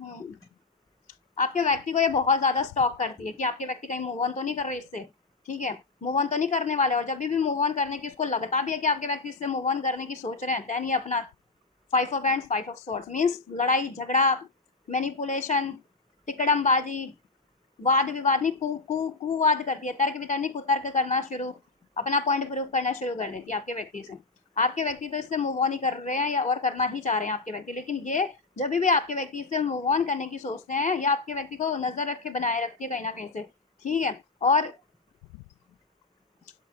आपके व्यक्ति को ये बहुत ज़्यादा स्टॉक करती है कि आपके व्यक्ति कहीं मूव ऑन तो नहीं कर रहे इससे, ठीक है, मूव ऑन तो नहीं करने वाले, और जब भी मूव ऑन करने की उसको लगता भी है कि आपके व्यक्ति इससे मूव ऑन करने की सोच रहे हैं, दैन ये अपना 5 of hands 5 of swords means लड़ाई झगड़ा, मैनिपुलेशन, तिकड़मबाजी, वाद विवाद नहीं, कुवाद करती है, तर्क वितर्क नहीं, कुतर्क करना शुरू, अपना पॉइंट प्रूव करना शुरू कर देती है आपके व्यक्ति से। आपके व्यक्ति तो इससे मूव ऑन ही कर रहे हैं, या और करना ही चाह रहे हैं आपके व्यक्ति, लेकिन ये जब भी आपके व्यक्ति से मूव ऑन करने की सोचते हैं, या आपके व्यक्ति को नज़र रख के बनाए रखती है कहीं ना कहीं से, ठीक है। और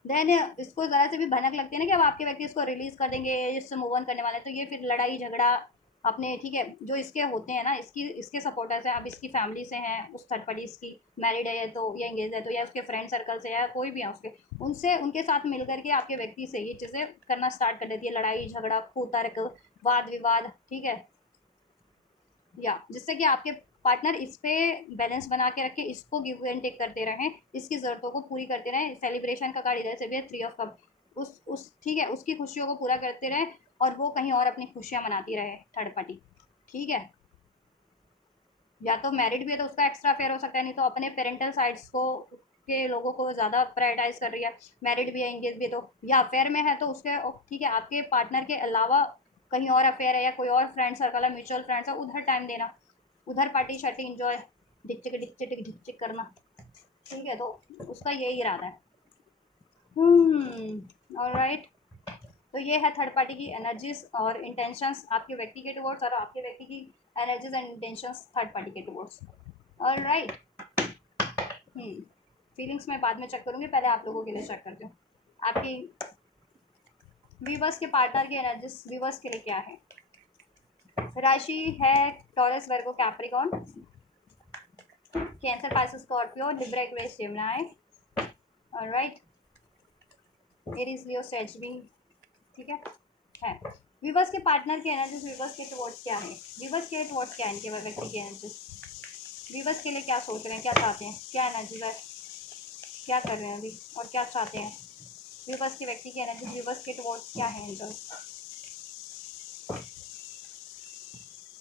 देन इसको ज़रा से भी भनक लगती है ना कि अब आपके व्यक्ति इसको रिलीज़ कर देंगे, इससे मूव ऑन करने वाले, तो ये फिर लड़ाई झगड़ा अपने, ठीक है, जो इसके होते हैं ना, इसके सपोर्टर्स हैं, अब इसकी फैमिली से हैं, उस थर्ड पार्टी, इसकी मैरिड है तो, या एंगेज है तो, या उसके फ्रेंड सर्कल से, या कोई भी है उसके, उनसे, उनके साथ मिल करके आपके व्यक्ति से ये चीज़ें करना स्टार्ट कर देती है, लड़ाई झगड़ा, कुतर्क, वाद विवाद, ठीक है, या जिससे कि आपके पार्टनर इस पे बैलेंस बना के रखे, इसको गिव एंड टेक करते रहें, इसकी ज़रूरतों को पूरी करते रहें। सेलिब्रेशन का कार्ड इधर से भी है 3 ऑफ कप, उस ठीक है, उसकी खुशियों को पूरा करते रहें, और वो कहीं और अपनी खुशियाँ मनाती रहे थर्ड पार्टी, ठीक है। या तो मैरिड भी है तो उसका एक्स्ट्रा अफेयर हो सकता है, नहीं तो अपने पेरेंटल साइड्स को के लोगों को ज़्यादा प्रायोरिटाइज कर रही है, मैरिड भी है एंगेज भी है तो, या अफेयर में है तो उसके, ठीक है, आपके पार्टनर के अलावा कहीं और अफेयर है, या कोई और फ्रेंड सर्कल है, म्यूचुअल फ्रेंड्स है, उधर टाइम देना, उधर पार्टी शार्टी इंजॉय, ढिक करना, ठीक है। तो उसका यही इरादा है। ऑलराइट। तो ये है थर्ड पार्टी की एनर्जीज और इंटेंशंस आपके व्यक्ति के टुवर्ड्स, और आपके व्यक्ति की energies and intentions third party के टुवर्ड्स। ऑलराइट। फीलिंग्स मैं बाद में चेक करूँगी, पहले आप लोगों के लिए चेक करती हूँ। आपकी वीवर्स के पार्टनर की एनर्जीज वीवर्स के लिए क्या है। राशि है Taurus, Virgo, Capricorn, Cancer, Pisces, Scorpio, Libra, Aquarius, Gemini. Alright. Aries, Leo, सेज भी, ठीक है। वीवर्स के पार्टनर की एनर्जीज वीवर्स के टुवर्ड्स क्या है, वीवर्स के टुवर्ड्स क्या है, इनके व्यक्ति की एनर्जीज वीवर्स के लिए क्या सोच रहे हैं, क्या चाहते हैं, क्या एनर्जीज है, क्या कर रहे हैं अभी और क्या चाहते हैं। वीवर्स के व्यक्ति की एनर्जीज वीवर्स के टुवर्ड्स क्या है, एंजल्स।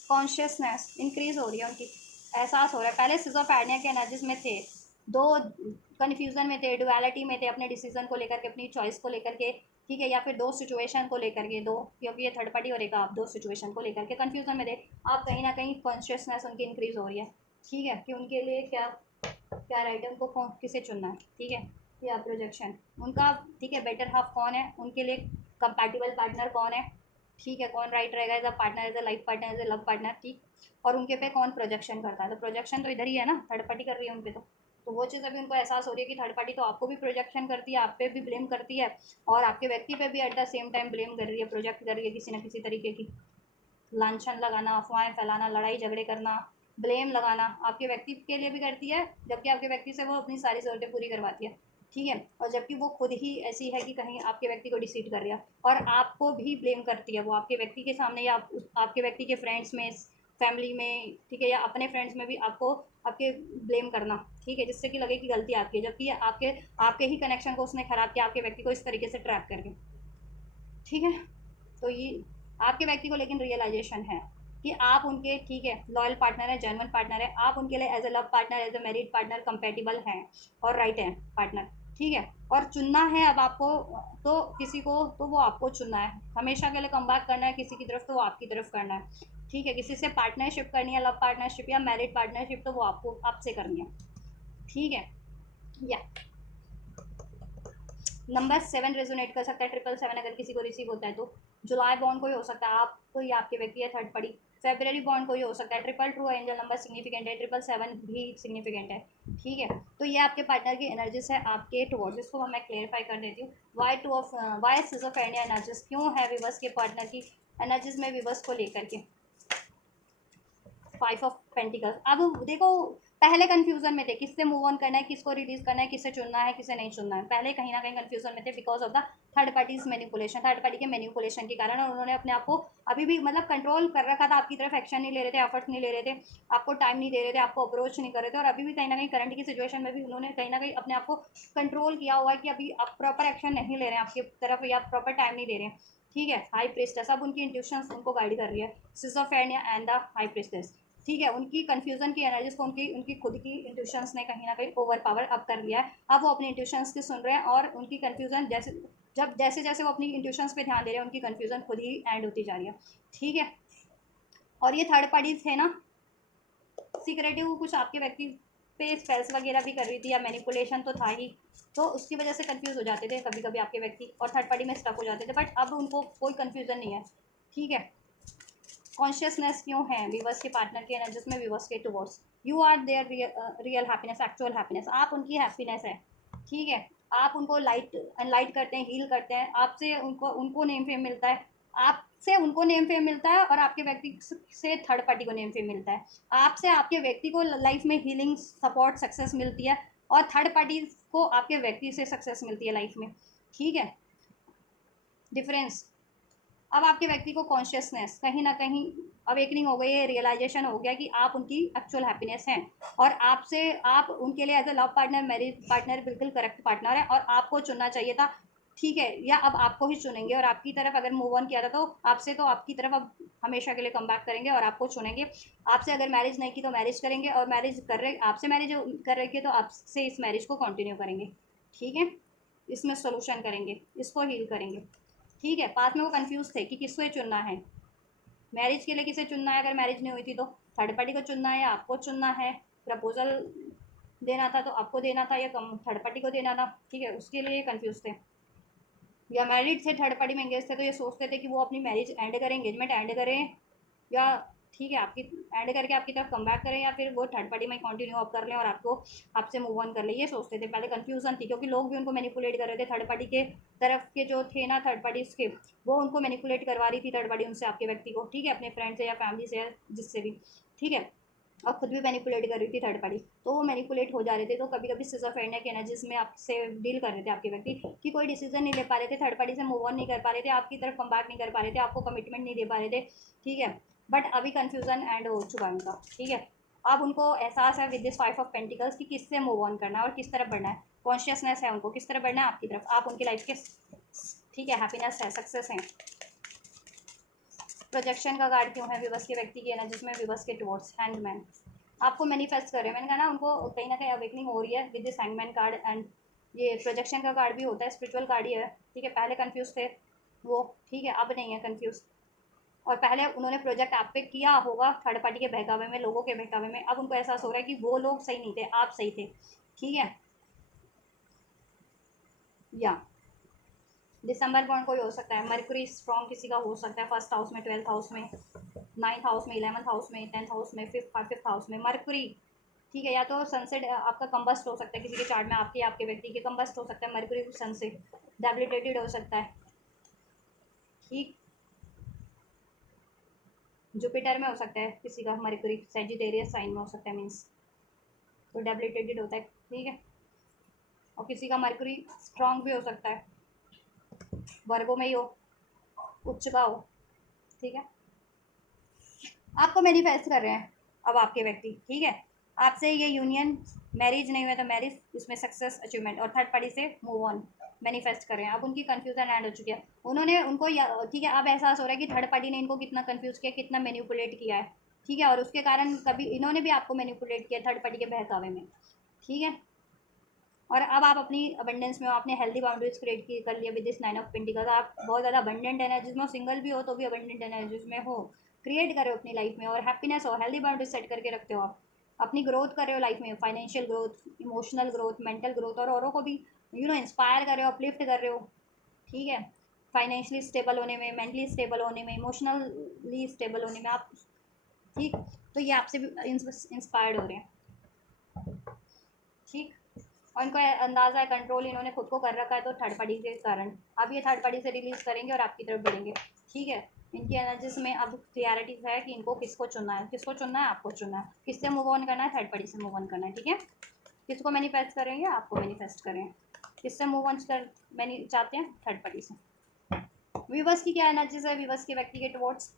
कॉन्शियसनेस इंक्रीज हो रही है उनकी, एहसास हो रहा है। पहले सिजोफ्रेनिया के एनर्जीज में थे, दो कन्फ्यूज़न में थे, डुअलिटी में थे, अपने डिसीजन को लेकर के, अपनी चॉइस को लेकर के, ठीक है, या फिर दो सिचुएशन को लेकर के, दो, क्योंकि ये थर्ड पार्टी हो रहेगा, आप दो सिचुएशन को लेकर के कन्फ्यूज़न में थे। आप कहीं ना कहीं कॉन्शियसनेस उनकी इंक्रीज हो रही है, ठीक है, कि उनके लिए क्या क्या राइट है, उनको कौन किसे चुनना है, ठीक है, या प्रोजेक्शन उनका, ठीक है, बेटर हाफ कौन है, उनके लिए कंपैटिबल पार्टनर कौन है, ठीक है, कौन राइट रहेगा as a partner, as a life partner, as a love partner, ठीक। और उनके पे कौन प्रोजेक्शन करता है, तो प्रोजेक्शन तो इधर ही है ना, थर्ड पार्टी कर रही है उन पे। तो वो चीज़ अभी उनको एहसास हो रही है कि थर्ड पार्टी तो आपको भी प्रोजेक्शन करती है, आप पे भी ब्लेम करती है, और आपके व्यक्ति पे भी at the same time blame कर रही है, प्रोजेक्ट कर रही है किसी न किसी तरीके की, लांछन लगाना, अफवाहें फैलाना, लड़ाई झगड़े करना, ब्लेम लगाना आपके व्यक्ति के लिए भी करती है, जबकि आपके व्यक्ति से वो अपनी सारी ज़रूरतें पूरी करवाती है, ठीक है, और जबकि वो खुद ही ऐसी है कि कहीं आपके व्यक्ति को डिसीट कर रहा है, और आपको भी ब्लेम करती है वो आपके व्यक्ति के सामने, या आपके व्यक्ति के फ्रेंड्स में, फैमिली में, ठीक है, या अपने फ्रेंड्स में भी आपको आपके ब्लेम करना, ठीक है, जिससे कि लगे कि गलती आपकी है, जबकि आपके आपके ही कनेक्शन को उसने ख़राब किया, आपके व्यक्ति को इस तरीके से ट्रैप करके, ठीक है। तो ये आपके व्यक्ति को लेकिन रियलाइजेशन है कि आप उनके, ठीक है, लॉयल पार्टनर है, जेन्युइन पार्टनर है, आप उनके लिए as a love partner, as a married partner compatible हैं और राइट है पार्टनर, ठीक है। और चुनना है अब आपको, तो किसी को तो वो आपको चुनना है, हमेशा के लिए कम बैक करना है किसी की तरफ, तो वो आपकी तरफ करना है, ठीक है। किसी से पार्टनरशिप करनी है, लव पार्टनरशिप या मैरिड पार्टनरशिप, तो वो आपको आपसे करनी है, ठीक है। या नंबर 7 रेजोनेट कर सकता है, 777 अगर किसी को रिसीव होता है तो। जुलाई बॉन्ड कोई हो सकता है, आप कोई आपके व्यक्ति है थर्ड पार्टी। फेब्रवरी बॉन्ड कोई हो सकता है, 222 एंजल नंबर सिग्निफिकेंट है, 777 भी सिग्निफिकेंट है, ठीक है। तो ये आपके पार्टनर की एनर्जीज है आपके टुवर्ड्स, इसको मैं क्लेरिफाई कर देती हूँ। वाई सिजोफ्रेनिया एनर्जीज क्यों है विवर्स के पार्टनर की एनर्जीज में विवर्स को लेकर के। 5 ऑफ पेंटिकल्स। अब देखो, पहले कंफ्यूजन में थे किससे मूव ऑन करना है, किसको रिलीज करना है, किसे चुनना है, किसे नहीं चुनना है, पहले कहीं ना कहीं कंफ्यूजन में थे because of the third parties manipulation, third party के मैनिपुलेशन के कारण, और उन्होंने अपने आप को अभी भी मतलब कंट्रोल कर रखा था, आपकी तरफ एक्शन नहीं ले रहे थे, एफर्ट्स नहीं ले रहे थे, आपको टाइम नहीं दे रहे थे, आपको अप्रोच नहीं कर रहे थे, और अभी भी कहीं ना कहीं करंट की सिचुएशन में भी उन्होंने कहीं ना कहीं अपने आप को कंट्रोल किया हुआ है कि अभी आप प्रॉपर एक्शन नहीं ले रहे हैं आपकी तरफ, या प्रॉपर टाइम नहीं दे रहे हैं, ठीक है। हाई प्रिस्टेस, अब उनकी इंट्यूशंस उनको गाइड कर रही है, schizophrenia and the high priestess, ठीक है। उनकी कन्फ्यूजन की एनर्जीज को उनकी उनकी खुद की इंट्यूशंस ने कहीं ना कहीं ओवर पावर अप कर लिया है, अब वो अपनी इंट्यूशंस की सुन रहे हैं, और उनकी कन्फ्यूजन जैसे जैसे वो अपनी इंट्यूशंस पे ध्यान दे रहे हैं, उनकी कन्फ्यूजन खुद ही एंड होती जा रही है, ठीक है। और ये थर्ड पार्टी थे ना, सीक्रेटिव कुछ आपके व्यक्ति पे स्पेल्स वगैरह भी कर रही थी, या मैनिपुलेशन तो था ही, तो उसकी वजह से कंफ्यूज हो जाते थे कभी कभी आपके व्यक्ति, और थर्ड पार्टी में स्टक हो जाते थे, बट अब उनको कोई कन्फ्यूजन नहीं है, ठीक है। कॉन्शियसनेस क्यों है वीवर्स के पार्टनर के एनर्जीज में वीवर्स के towards. You are their real happiness, actual happiness, आप उनकी हैप्पीनेस है, ठीक है। आप उनको लाइट करते हैं, हील करते हैं, आपसे उनको उनको नेम फेम मिलता है, आपसे उनको नेम फेम मिलता है, और आपके व्यक्ति से थर्ड पार्टी को नेम फेम मिलता है, आपसे आपके व्यक्ति को लाइफ में हीलिंग, सपोर्ट, सक्सेस मिलती है, और थर्ड पार्टी को आपके व्यक्ति से सक्सेस मिलती है लाइफ में, ठीक है। डिफरेंस, अब आपके व्यक्ति को कॉन्शियसनेस कहीं ना कहीं अवेकनिंग हो गई है, रियलाइजेशन हो गया कि आप उनकी एक्चुअल हैप्पीनेस हैं, और आप उनके लिए as a love partner, marriage partner बिल्कुल करेक्ट पार्टनर है, और आपको चुनना चाहिए था, ठीक है, या अब आपको ही चुनेंगे, और आपकी तरफ अगर मूव ऑन किया था तो आपसे, तो आपकी तरफ अब हमेशा के लिए कम बैक करेंगे, और आपको चुनेंगे। आपसे अगर मैरिज नहीं की तो मैरिज करेंगे, और मैरिज कर रहे आपसे मैरिज कर रहे तो आपसे इस मैरिज को कंटिन्यू करेंगे, ठीक है। इसमें सोल्यूशन करेंगे, इसको हील करेंगे, ठीक है। पास में वो कंफ्यूज थे कि किसको चुनना है, मैरिज के लिए किसे चुनना है, अगर मैरिज नहीं हुई थी तो थर्ड पार्टी को चुनना है या आपको चुनना है, प्रपोजल देना था तो आपको देना था या कम थर्ड पार्टी को देना था, ठीक है, उसके लिए कंफ्यूज थे। या मैरिड थे, थर्ड पार्टी में एंगेज थे, तो ये सोचते थे कि वो अपनी मैरिज एंड करें, एंगेजमेंट एंड करें, या ठीक है आपकी एंड करके आपकी तरफ कम बैक करें, या फिर वो थर्ड पार्टी में कंटिन्यू अप कर लें और आपको आपसे मूव ऑन कर ले। ये सोचते थे। पहले कंफ्यूजन थी क्योंकि लोग भी उनको मैनिपुलेट कर रहे थे। थर्ड पार्टी के तरफ के जो थे ना, थर्ड पार्टीज के, वो उनको मैनिपुलेट करवा रही थी थर्ड पार्टी उनसे, आपके व्यक्ति को, ठीक है, अपने फ्रेंड से या फैमिली से या जिससे भी, ठीक है, और खुद भी मैनिपुलेट कर रही थी थर्ड पार्टी, तो वो मैनिपुलेट हो जा रहे थे। तो कभी कभी सिजोफ्रेनिया के एनर्जीज में आपसे डील कर रहे थे आपके व्यक्ति कि कोई डिसीजन नहीं ले पा रहे थे, थर्ड पार्टी से मूव ऑन नहीं कर पा रहे थे, आपकी तरफ कम बैक नहीं कर पा रहे थे, आपको कमिटमेंट नहीं दे पा रहे थे, ठीक है। बट अभी कन्फ्यूजन एंड हो चुका है उनका, ठीक है। अब उनको एहसास है विद दिस 5 ऑफ पेंटिकल्स कि किससे मूव ऑन करना है और किस तरफ बढ़ना है। कॉन्शियसनेस है उनको किस तरफ बढ़ना है, आपकी तरफ, आप उनकी लाइफ के, ठीक है, हैप्पीनेस है, सक्सेस है। प्रोजेक्शन का कार्ड क्यों है विवश के व्यक्ति की एनर्जीज में, विवश के टुवर्ड्स हैंगमैन, आपको मैनिफेस्ट कर रहे हैं। मैंने कहा ना उनको कहीं ना कहीं अवेकनिंग हो रही है with this hangman card, and ये प्रोजेक्शन का कार्ड भी होता है, स्पिरिचुअल कार्ड ही है, ठीक है। पहले कंफ्यूज थे वो, ठीक है, अब नहीं है कंफ्यूज। और पहले उन्होंने प्रोजेक्ट आप पे किया होगा थर्ड पार्टी के बहकावे में, लोगों के बहकावे में, अब उनको एहसास हो रहा है कि वो लोग सही नहीं थे, आप सही थे, ठीक है। या दिसंबर बॉन्ड कोई हो सकता है, मरकुरी स्ट्रॉन्ग किसी का हो सकता है, फर्स्ट हाउस में, 12th हाउस में, 9th हाउस में, 11th हाउस में, 10th हाउस में, फिफ्थ हाउस में मरकुरी, ठीक है। या तो सनसेट आपका कंबस्ट हो सकता है किसी के चार्ट में, आपके आपके व्यक्ति के कंबस्ट हो सकता है मरकुरी सन से, डेबिलिटेटेड हो सकता है, ठीक। जुपिटर में हो सकता है किसी का मरकुरी, सेजिटेरियस साइन में हो सकता है, मीन्स तो डेबिलिटेटेड होता है, ठीक है। और किसी का मरकुरी स्ट्रॉन्ग भी हो सकता है, वर्गों में ही हो, उच्च का हो, ठीक है। आपको मैनिफेस्ट कर रहे हैं अब आपके व्यक्ति, ठीक है, आपसे ये यूनियन, मैरिज नहीं हुआ तो मैरिज, इसमें सक्सेस अचीवमेंट, और थर्ड पार्टी से मूव ऑन मैनिफेस्ट कर रहे हैं। अब उनकी कन्फ्यूजन एंड हो चुकी है, उन्होंने उनको, ठीक है, अब एहसास हो रहा है कि थर्ड पार्टी ने इनको कितना कन्फ्यूज़ किया, कितना मैनिपुलेट किया है, ठीक है। और उसके कारण कभी इन्होंने भी आपको मैनिपुलेट किया थर्ड पार्टी के बहकावे में, ठीक है। और अब आप अपनी अबंडेंस में हो, आपने हेल्दी बाउंड्रीज क्रिएट की कर लिया विद दिस 9 ऑफ पेंटिकल्स, आप बहुत ज़्यादा अबंडेंट एनर्जीज में हो, सिंगल भी हो तो भी अबंडेंट एनर्जीज में हो, क्रिएट कर रहे हो अपनी लाइफ में, और हैप्पीनेस हो, हेल्दी बाउंड्रीज सेट करके रखते हो आप, अपनी ग्रोथ कर रहे हो लाइफ में, financial growth, emotional growth, mental growth, और औरों को भी इंस्पायर कर रहे हो, अपलिफ्ट कर रहे हो, ठीक है। फाइनेंशियली स्टेबल होने में, मेंटली स्टेबल होने में, इमोशनली स्टेबल होने में आप, ठीक। तो ये आपसे भी इंस्पायर्ड हो रहे हैं, ठीक। और इनको अंदाज़ा है, कंट्रोल इन्होंने खुद को कर रखा है तो थर्ड पार्टी के कारण, अब ये थर्ड पार्टी से रिलीज़ करेंगे और आपकी तरफ बढ़ेंगे, ठीक है। इनकी एनर्जीज में अब क्लियरिटी है कि इनको किसको चुनना है, किसको चुनना है, आपको चुनना है, किससे मूव ऑन करना है, थर्ड पार्टी से मूव ऑन करना है, ठीक है। किसको मैनिफेस्ट करेंगे, आपको मैनिफेस्ट करें, किससे मूव ऑन कर मैनी चाहते हैं, थर्ड पार्टी से। व्यूवर्स की क्या एनर्जीज है, व्यूवर्स के व्यक्ति के टुवर्ड्स,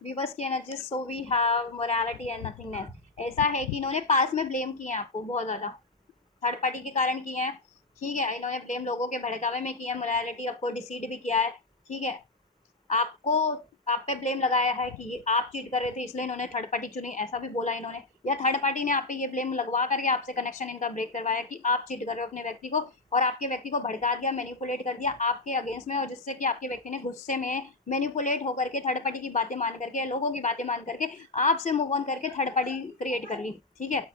व्यूवर्स की energies, so we have morality and nothingness, ऐसा है कि इन्होंने पास में ब्लेम किए हैं आपको बहुत ज़्यादा, थर्ड पार्टी के कारण किए हैं, ठीक है। इन्होंने ब्लेम लोगों के भड़कावे में किया है, मोरालिटी आपको डिसीड भी किया है, ठीक है। आपको, आप पे ब्लेम लगाया है कि ये आप चीट कर रहे थे इसलिए इन्होंने थर्ड पार्टी चुनी, ऐसा भी बोला इन्होंने, या थर्ड पार्टी ने आप पे ये ब्लेम लगवा करके आपसे कनेक्शन इनका ब्रेक करवाया कि आप चीट कर रहे हो अपने व्यक्ति को, और आपके व्यक्ति को भड़का दिया, मैनिपुलेट कर दिया आपके अगेंस्ट में, और जिससे कि आपके व्यक्ति ने गुस्से में मैनिपुलेट होकर के थर्ड पार्टी की बातें मान करके, लोगों की बातें मान करके आपसे मूव ऑन करके थर्ड पार्टी क्रिएट कर ली, ठीक है।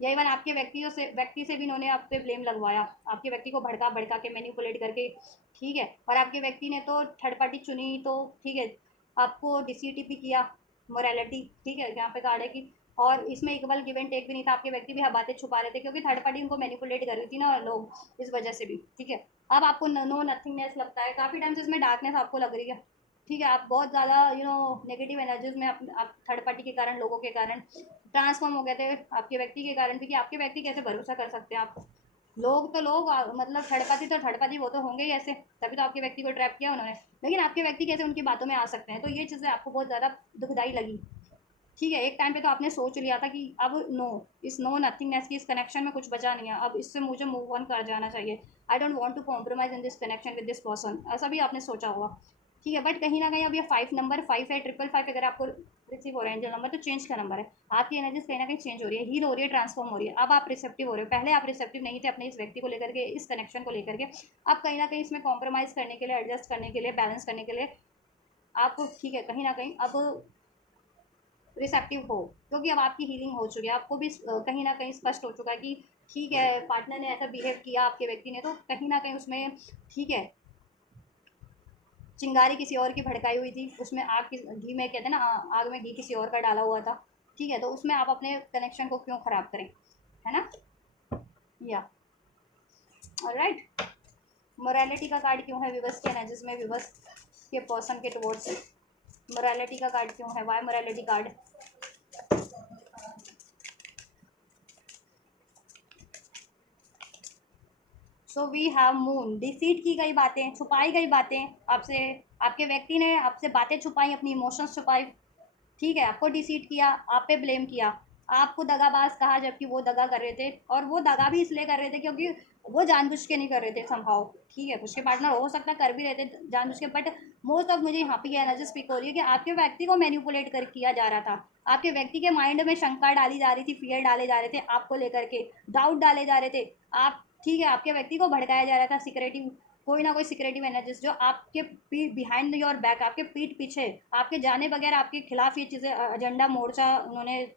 या इवन आपके व्यक्ति से भी इन्होंने आप पे ब्लेम लगवाया, आपके व्यक्ति को भड़का भड़का के मैनिपुलेट करके, ठीक है। और आपके व्यक्ति ने तो थर्ड पार्टी चुनी, तो ठीक है, आपको डिसीटी भी किया, मोरालिटी, ठीक है, यहाँ पे कार्ड है कि, और इसमें इक्वल गिव एंड टेक भी नहीं था, आपके व्यक्ति भी बातें छुपा रहे थे क्योंकि थर्ड पार्टी उनको मैनिपुलेट कर रही थी ना लोग, इस वजह से भी, ठीक है। अब आपको नो नथिंगनेस लगता है, काफ़ी टाइम से इसमें डार्कनेस आपको लग रही है, ठीक है। आप बहुत ज़्यादा नेगेटिव एनर्जीज में आप थर्ड पार्टी के कारण, लोगों के कारण ट्रांसफॉर्म हो गए थे, आपके व्यक्ति के कारण भी, कि आपके व्यक्ति कैसे भरोसा कर सकते हैं आप, लोग तो लोग मतलब थर्ड पार्टी तो थर्ड पार्टी, वो तो होंगे ही ऐसे, तभी तो आपके व्यक्ति को ट्रैप किया उन्होंने, लेकिन आपके व्यक्ति कैसे उनकी बातों में आ सकते हैं, तो ये चीज़ें आपको बहुत ज़्यादा दुखदाई लगी, ठीक है। एक टाइम पे तो आपने सोच लिया था कि अब नो, इस नो नथिंगनेस की, इस कनेक्शन में कुछ बचा नहीं है, अब इससे मुझे मूव ऑन कर जाना चाहिए, I don't want to compromise in this connection with this person, ऐसा भी आपने सोचा होगा, ठीक है। बट कहीं ना कहीं अब ये 5 नंबर 5 है, 555 अगर आपको रिसीव हो रहा है एंजल नंबर, तो चेंज का नंबर है, आपकी एनर्जीज कहीं ना कहीं चेंज हो रही है, हील हो रही है, ट्रांसफॉर्म हो रही है, अब आप रिसेप्टिव हो रहे हो, पहले आप रिसेप्टिव नहीं थे अपने इस व्यक्ति को लेकर के, इस कनेक्शन को लेकर के, अब कहीं ना कहीं इसमें कॉम्प्रोमाइज़ करने के लिए, एडजस्ट करने के लिए, बैलेंस करने के लिए आप, ठीक है, कहीं ना कहीं अब रिसेप्टिव हो, क्योंकि अब आपकी हीलिंग हो चुकी है, आपको भी कहीं ना कहीं स्पष्ट हो चुका है कि ठीक है, पार्टनर ने ऐसा बिहेव किया आपके व्यक्ति ने, तो कहीं ना कहीं उसमें, ठीक है, चिंगारी किसी और की भड़काई हुई थी, उसमें आग की घी में, कहते हैं ना, आग में घी किसी और का डाला हुआ था। ठीक है, तो उसमें आप अपने कनेक्शन को क्यों ख़राब करें, है ना। या ऑलराइट। मोरालिटी का कार्ड क्यों है विवश के एनर्जीज में, विवश के पर्सन के टुवर्ड्स मोरालिटी का कार्ड क्यों है, why morality card. So we have moon, deceit की गई बातें, छुपाई गई बातें आपसे, आपके व्यक्ति ने आपसे बातें छुपाई, अपनी इमोशंस छुपाई। ठीक है, आपको डिसीट किया, आप पे ब्लेम किया, आपको दगाबाज कहा, जबकि वो दगा कर रहे थे, और वो दगा भी इसलिए कर रहे थे क्योंकि वो जानबूझ के नहीं कर रहे थे समहाउ। ठीक है, उसके पार्टनर हो सकता है कर भी रहे थे जानबूझ के, बट मोस्ट ऑफ मुझे यहाँ पे ये एनर्जी स्पीक हो रही है कि आपके व्यक्ति को मैनिपुलेट कर किया जा रहा था, आपके व्यक्ति के माइंड में शंका डाली जा रही थी, फियर डाले जा रहे थे आपको लेकर के, डाउट डाले जा रहे थे आप। ठीक है, आपके व्यक्ति को भड़काया जा रहा था, सिक्रेटिव, कोई ना कोई सिक्रेटिव एनर्जीज जो आपके पीठ, बिहाइंड योर बैक, आपके पीठ पीछे, आपके जाने बगैर आपके खिलाफ ये चीज़ें, एजेंडा, मोर्चा उन्होंने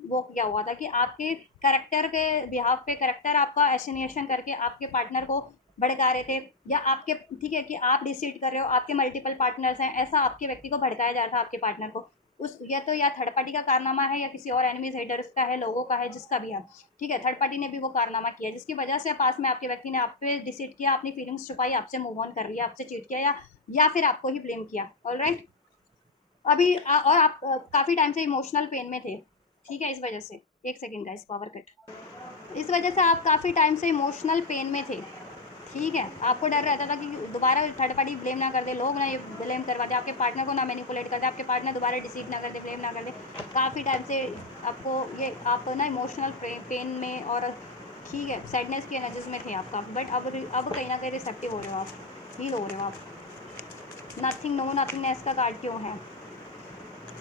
वो किया हुआ था कि आपके करेक्टर के बिहाफ पे, करेक्टर आपका एसिनेशन करके आपके पार्टनर को भड़का रहे थे, या आपके, ठीक है, कि आप डिसीड कर रहे हो, आपके मल्टीपल पार्टनर्स हैं, ऐसा आपके व्यक्ति को भड़काया जा रहा था आपके पार्टनर को। उस, या तो या थर्ड पार्टी का कारनामा है, या किसी और एनिमीज, हेटर्स का है, लोगों का है, जिसका भी है। ठीक है, थर्ड पार्टी ने भी वो कारनामा किया जिसकी वजह से पास में आपके व्यक्ति ने आप पे डिसीड किया, अपनी फीलिंग्स छुपाई, आपसे मूव ऑन कर लिया, आपसे चीट किया, या फिर आपको ही ब्लेम किया। ऑलराइट। अभी और आप काफ़ी टाइम से इमोशनल पेन में थे। ठीक है, इस वजह से, एक सेकेंड गाइस, पावर कट, इस वजह से आप काफ़ी टाइम से इमोशनल पेन में थे। ठीक है, आपको डर रहता था कि दोबारा थर्ड पार्टी ब्लेम ना कर दे, लोग ना ये ब्लेम करवाते, आपके पार्टनर को ना मैनिपुलेट कर दे, आपके पार्टनर दोबारा डिसीड ना कर दे, ब्लेम ना कर दे। काफ़ी टाइम से आपको ये, आप ना इमोशनल पेन में और, ठीक है, सैडनेस की एनर्जीज में थे आपका, बट अब कहीं ना कहीं रिसेप्टिव हो रहे हो आप, हील हो रहे हो आप। नथिंग, नो नथिंगनेस का कार्ड क्यों है,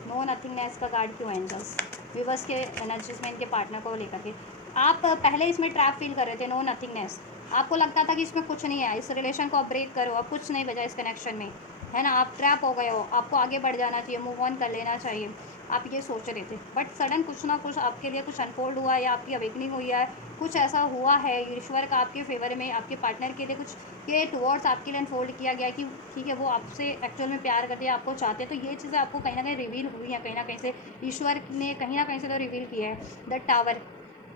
नो नथिंगनेस का कार्ड क्यों, एंजल्स विवर्स के एनर्जीज में इनके पार्टनर को लेकर के। आप पहले इसमें ट्रैप फील कर रहे थे, नो नथिंगनेस, आपको लगता था कि इसमें कुछ नहीं है, इस रिलेशन को आप ब्रेक करो, अब कुछ नहीं बचा इस कनेक्शन में, है ना, आप ट्रैप हो गए हो, आपको आगे बढ़ जाना चाहिए, मूव ऑन कर लेना चाहिए, आप ये सोच रहे थे, बट सडन कुछ ना कुछ आपके लिए कुछ अनफोल्ड हुआ, या आपकी अवेकनिंग हुई है, कुछ ऐसा हुआ है ईश्वर का आपके फेवर में, आपके पार्टनर के लिए कुछ के टुवर्ड्स आपके लिए अनफोल्ड किया गया कि ठीक है, वो आपसे एक्चुअल में प्यार करते हैं, आपको चाहते हैं, तो ये चीज़ें आपको कहीं ना कहीं रिवील हुई हैं, कहीं ना कहीं से ईश्वर ने कहीं ना कहीं से तो रिवील किया है। द टावर,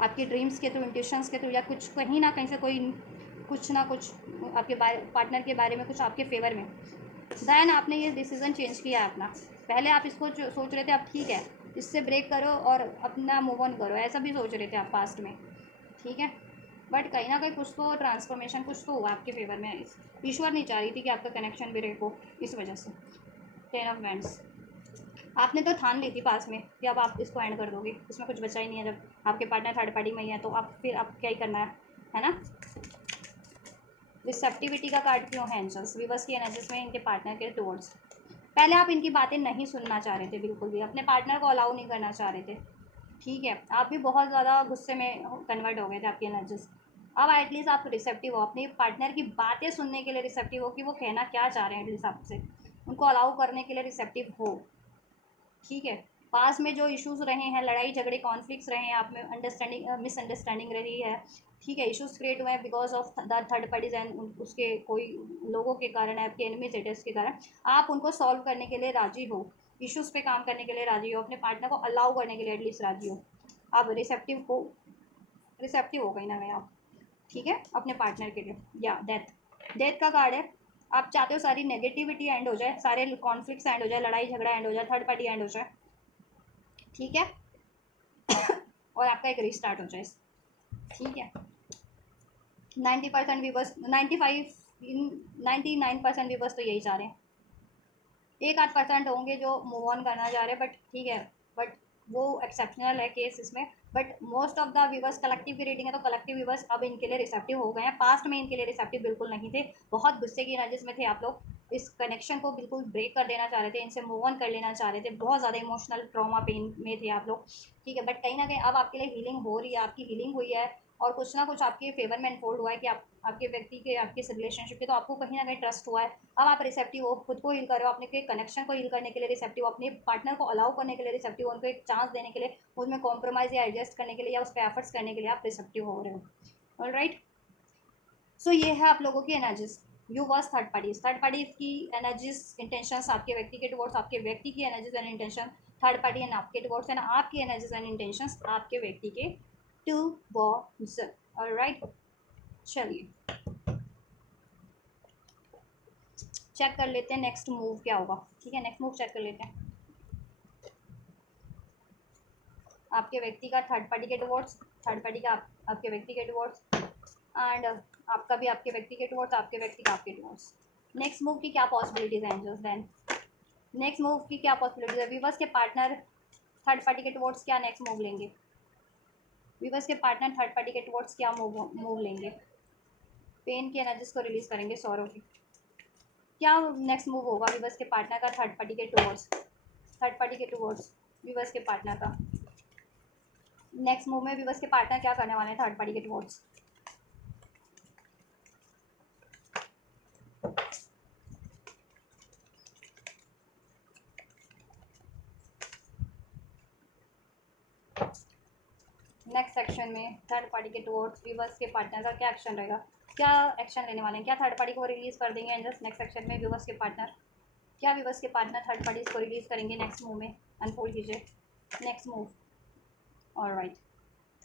आपके ड्रीम्स के थ्रू, इंट्यूशंस के थ्रू, या कुछ कहीं ना कहीं से कोई कुछ ना कुछ आपके पार्टनर के बारे में कुछ आपके फेवर में, दैन आपने ये डिसीज़न चेंज किया है अपना। पहले आप इसको सोच रहे थे आप, ठीक है, इससे ब्रेक करो और अपना मूव ऑन करो, ऐसा भी सोच रहे थे आप पास्ट में। ठीक है, बट कहीं ना कहीं कुछ तो ट्रांसफॉर्मेशन, कुछ तो हुआ आपके फेवर में, ईश्वर नहीं चाह रही थी कि आपका कनेक्शन ब्रेक हो, इस वजह से। 10 ऑफ वैंड्स, आपने तो ठान ली थी पास में कि अब आप इसको एंड कर दोगे, इसमें कुछ बचा ही नहीं है, जब आपके पार्टनर थर्ड पार्टी में ही है तो आप फिर आप क्या ही करना है ना। रिसेप्टिविटी का कार्ड क्यों है एंजल्स, विवर्स की एनर्जीज में इनके पार्टनर के टुवर्ड्स। पहले आप इनकी बातें नहीं सुनना चाह रहे थे, बिल्कुल भी अपने पार्टनर को अलाउ नहीं करना चाह रहे थे। ठीक है, आप भी बहुत ज़्यादा गुस्से में कन्वर्ट हो गए थे आपकी एनर्जीज। अब एटलीस्ट आप रिसेप्टिव हो, अपने पार्टनर की बातें सुनने के लिए रिसेप्टिव हो कि वो कहना क्या चाह रहे हैं, एटलीस्ट आपसे उनको अलाउ करने के लिए रिसेप्टिव हो। ठीक है, पास में जो इश्यूज रहे हैं, लड़ाई झगड़े, कॉन्फ्लिक्ट्स रहे हैं, आप में अंडरस्टैंडिंग, मिसअंडरस्टैंडिंग रही है। ठीक है, इश्यूज क्रिएट हुए हैं because of the third parties and उसके कोई लोगों के कारण, आपके एनिमी सेटर्स के कारण, आप उनको सॉल्व करने के लिए राजी हो, इश्यूज पे काम करने के लिए राजी हो, अपने पार्टनर को अलाउ करने के लिए एटलीस्ट राजी हो। आप रिसेप्टिव हो कहीं ना कहीं आप। ठीक है, अपने पार्टनर के लिए। या डेथ, डेथ का कार्ड है, आप चाहते हो सारी नेगेटिविटी एंड हो जाए, सारे कॉन्फ्लिक्ट्स एंड हो जाए, लड़ाई झगड़ा एंड हो जाए, थर्ड पार्टी एंड हो जाए। ठीक है, और आपका एक रीस्टार्ट हो जाए। ठीक है, 90% व्यूवर्स, 99% व्यूवर्स तो यही चाह रहे हैं, 1-8% होंगे जो मूव ऑन करना चाह रहे हैं, बट ठीक है, बट वो एक्सेप्शनल है केस इसमें, but most of the viewers, collective की रेटिंग है तो कलेक्टिव व्यूवर्स अब इनके लिए रिसेप्टिव हो गए हैं। पास्ट में इनके लिए रिसेप्टिव बिल्कुल नहीं थे, बहुत गुस्से की एनर्जीज में थे आप लोग, इस कनेक्शन को बिल्कुल ब्रेक कर देना चाह रहे थे, इनसे मूव ऑन कर लेना चाह रहे थे, बहुत ज़्यादा इमोशनल ट्रॉमा पेन में थे आप लोग। ठीक है, बट कहीं ना कहीं अब आपके लिए हीलिंग हो रही है, आपकी हीलिंग हुई है, और कुछ ना कुछ आपके फेवर में अनफोल्ड हुआ है कि आप आपके व्यक्ति के आपके रिलेशनशिप के, तो आपको कहीं ना कहीं ट्रस्ट हुआ है। अब आप रिसेप्टिव हो, खुद को हील कर रहे हो, अपने के कनेक्शन को हील करने के लिए रिसेप्टिव हो, अपने पार्टनर को अलाउ करने के लिए रिसेप्टिव हो, उनको एक चांस देने के लिए, उसमें कॉम्प्रोमाइज़ या एडजस्ट करने के लिए या उस पर एफर्ट्स करने के लिए आप रिसेप्टिव हो रहे हो। ऑलराइट, सो ये है आप लोगों की energies. You was third parties की एनर्जीज इंटेंशंस आपके व्यक्ति के टुवर्ड्स, आपके व्यक्ति की energies and intention third party and आपके टुवर्ड्स, एंड आपकी एनर्जीज एंड इंटेंशंस आपके व्यक्ति के टुवर्ड्स। ऑलराइट, चलिए चेक कर लेते हैं नेक्स्ट मूव क्या होगा। ठीक है, नेक्स्ट मूव चेक कर लेते हैं। आपके व्यक्ति का थर्ड पार्टी के टुवर्ड्स, थर्ड पार्टी का आपके व्यक्ति के टुवर्ड्स, एंड आपका भी आपके व्यक्ति के टुवर्ड्स, आपके व्यक्ति का आपके टुवर्ड्स। नेक्स्ट मूव की क्या पॉसिबिलिटीज हैं एंजल्स? देन नेक्स्ट मूव की क्या पॉसिबिलिटीज है? वीवर्स के पार्टनर थर्ड पार्टी के टुवर्ड्स क्या नेक्स्ट मूव लेंगे? वीवर्स के पार्टनर थर्ड पार्टी के टुवर्ड्स क्या मूव लेंगे? पेन की एनर्जीज को रिलीज करेंगे, सौरव की। क्या नेक्स्ट मूव होगा वीवर्स के पार्टनर का थर्ड पार्टी के टुवर्ड्स, थर्ड पार्टी के टुवर्ड्स वीवर्स के पार्टनर का नेक्स्ट मूव में वीवर्स के पार्टनर क्या करने वाले हैं थर्ड पार्टी के टुवर्ड्स? नेक्स्ट सेक्शन में थर्ड पार्टी के टुवर्ड्स वीवर्स के पार्टनर का क्या एक्शन रहेगा? क्या एक्शन लेने वाले हैं? क्या थर्ड पार्टी को रिलीज कर देंगे एंजल्स नेक्स्ट सेक्शन में? वीवर्स के पार्टनर क्या वीवर्स के पार्टनर थर्ड पार्टीज को रिलीज करेंगे नेक्स्ट मूव में? अनफोल्ड कीजिए next move. Alright,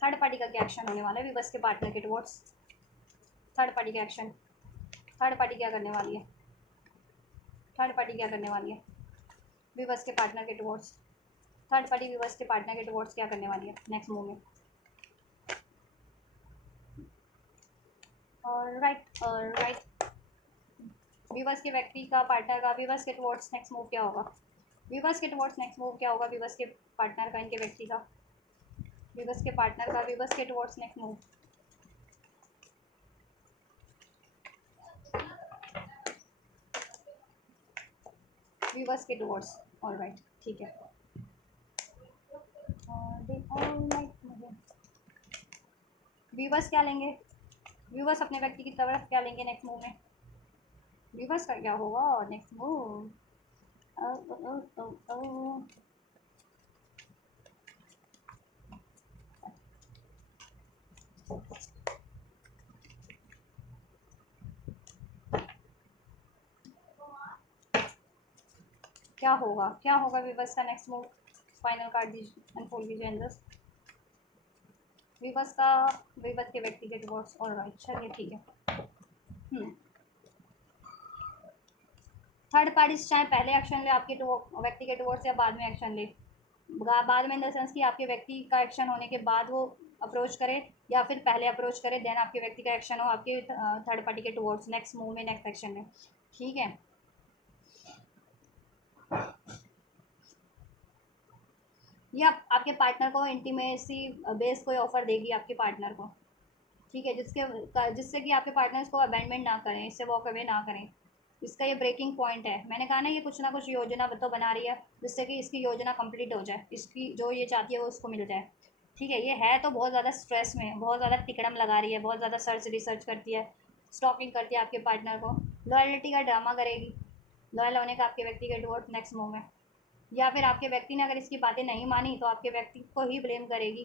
third party का क्या एक्शन होने वाला है वीवर्स के पार्टनर के टुवर्ड्स? थर्ड पार्टी का एक्शन, थर्ड पार्टी क्या करने वाली है? थर्ड पार्टी क्या करने वाली है वीवर्स के पार्टनर के टुवर्ड्स? थर्ड पार्टी वीवर्स के पार्टनर के टुवर्ड्स क्या करने वाली है नेक्स्ट मूव में? ऑलराइट, वीवर्स के व्यक्ति का पार्टनर का वीवर्स के टुवर्ड्स नेक्स्ट मूव क्या होगा? वीवर्स के टुवर्ड्स नेक्स्ट मूव क्या होगा वीवर्स के पार्टनर का, इनके व्यक्ति का, वीवर्स के पार्टनर का वीवर्स के टुवर्ड्स नेक्स्ट मूव? वीवर्स के टुवर्ड्स। ऑलराइट, ठीक है। वीवर्स क्या लेंगे? वीवर्स अपने व्यक्ति की तरफ क्या लेंगे नेक्स्ट मूव में? वीवर्स का क्या होगा नेक्स्ट मूव? क्या होगा, क्या होगा वीवर्स का नेक्स्ट मूव? फाइनल कार्ड दीजिए, अनफोल्ड कीजिए एंजल्स। वीवर्स का वीवर्स के व्यक्ति के टुवर्ड्स। ऑलराइट, चलिए ठीक है। थर्ड पार्टी चाहे पहले एक्शन ले आपके व्यक्ति के टुवर्ड्स या बाद में एक्शन ले, बाद में इन द सेंस कि आपके व्यक्ति का एक्शन होने के बाद वो अप्रोच करे या फिर पहले अप्रोच करे, देन आपके व्यक्ति का एक्शन हो आपके थर्ड पार्टी के टुवर्ड्स नेक्स्ट मूव में, नेक्स्ट एक्शन में। ठीक है, या आपके पार्टनर को इंटीमेसी बेस कोई ऑफर देगी आपके पार्टनर को। ठीक है, जिससे कि आपके पार्टनर्स को अबैंडमेंट ना करें, इससे वॉक अवे ना करें। इसका ये ब्रेकिंग पॉइंट है। मैंने कहा ना ये कुछ ना कुछ योजना तो बना रही है जिससे कि इसकी योजना कंप्लीट हो जाए, इसकी जो ये चाहती है वो उसको मिल जाए। ठीक है, ये है तो बहुत ज़्यादा स्ट्रेस में, बहुत ज़्यादा तिकड़म लगा रही है, बहुत ज़्यादा रिसर्च करती है, स्टॉकिंग करती है आपके पार्टनर को, लॉयल्टी का ड्रामा करेगी, लॉयल होने का आपके व्यक्ति के टुवर्ड्स नेक्स्ट मूव में। या फिर आपके व्यक्ति ने अगर इसकी बातें नहीं मानी तो आपके व्यक्ति को ही ब्लेम करेगी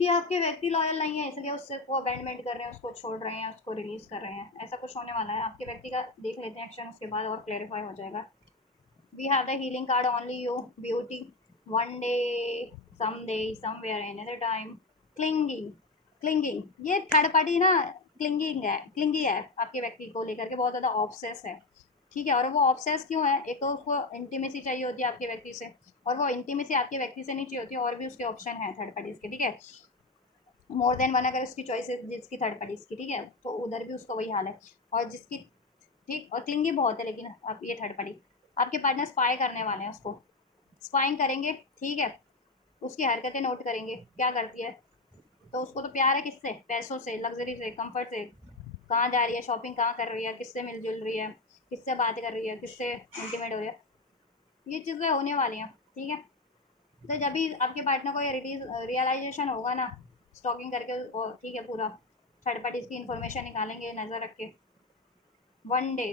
कि आपके व्यक्ति लॉयल नहीं है, इसलिए उससे वो अबैंडमेंट कर रहे हैं, उसको छोड़ रहे हैं, उसको रिलीज़ कर रहे हैं। ऐसा कुछ होने वाला है आपके व्यक्ति का। देख लेते हैं एक्शन, उसके बाद और क्लैरिफाई हो जाएगा। We have the healing card only you beauty one day some day somewhere in other time. Clinging, clinging, ये थर्ड पार्टी ना क्लिंगिंग है, क्लिंगी है आपके व्यक्ति को लेकर के, बहुत ज़्यादा ऑब्सेस है। ठीक है, और वो ऑब्सेस क्यों है? एक तो उसको इंटीमेसी चाहिए होती है आपके व्यक्ति से, और वो इंटीमेसी आपके व्यक्ति से नहीं चाहिए होती है, और भी उसके ऑप्शन हैं थर्ड पार्टीज़ के। ठीक है, मोर देन वन अगर उसकी चॉइस है जिसकी थर्ड पार्टीज़ की। ठीक है, तो उधर भी उसका वही हाल है। और जिसकी, ठीक, और क्लिंगी बहुत है, लेकिन आप ये थर्ड पार्टी आपके पार्टनर स्पाई करने वाले हैं, उसको स्पाइंग करेंगे। ठीक है, उसकी हरकतें नोट करेंगे क्या करती है। तो उसको तो प्यार है किससे? पैसों से, लग्जरी से, कंफर्ट से। कहाँ जा रही है, शॉपिंग कहाँ कर रही है, किससे मिलजुल रही है, किससे बात कर रही है, किससे इंटीमेट हो रही है, ये चीज़ें होने वाली हैं। ठीक है, तो जब भी आपके पार्टनर को ये रियलाइजेशन होगा ना, स्टॉकिंग करके, और ठीक है पूरा थर्ड पार्टीज़ की इन्फॉर्मेशन निकालेंगे नज़र रख के। वन डे,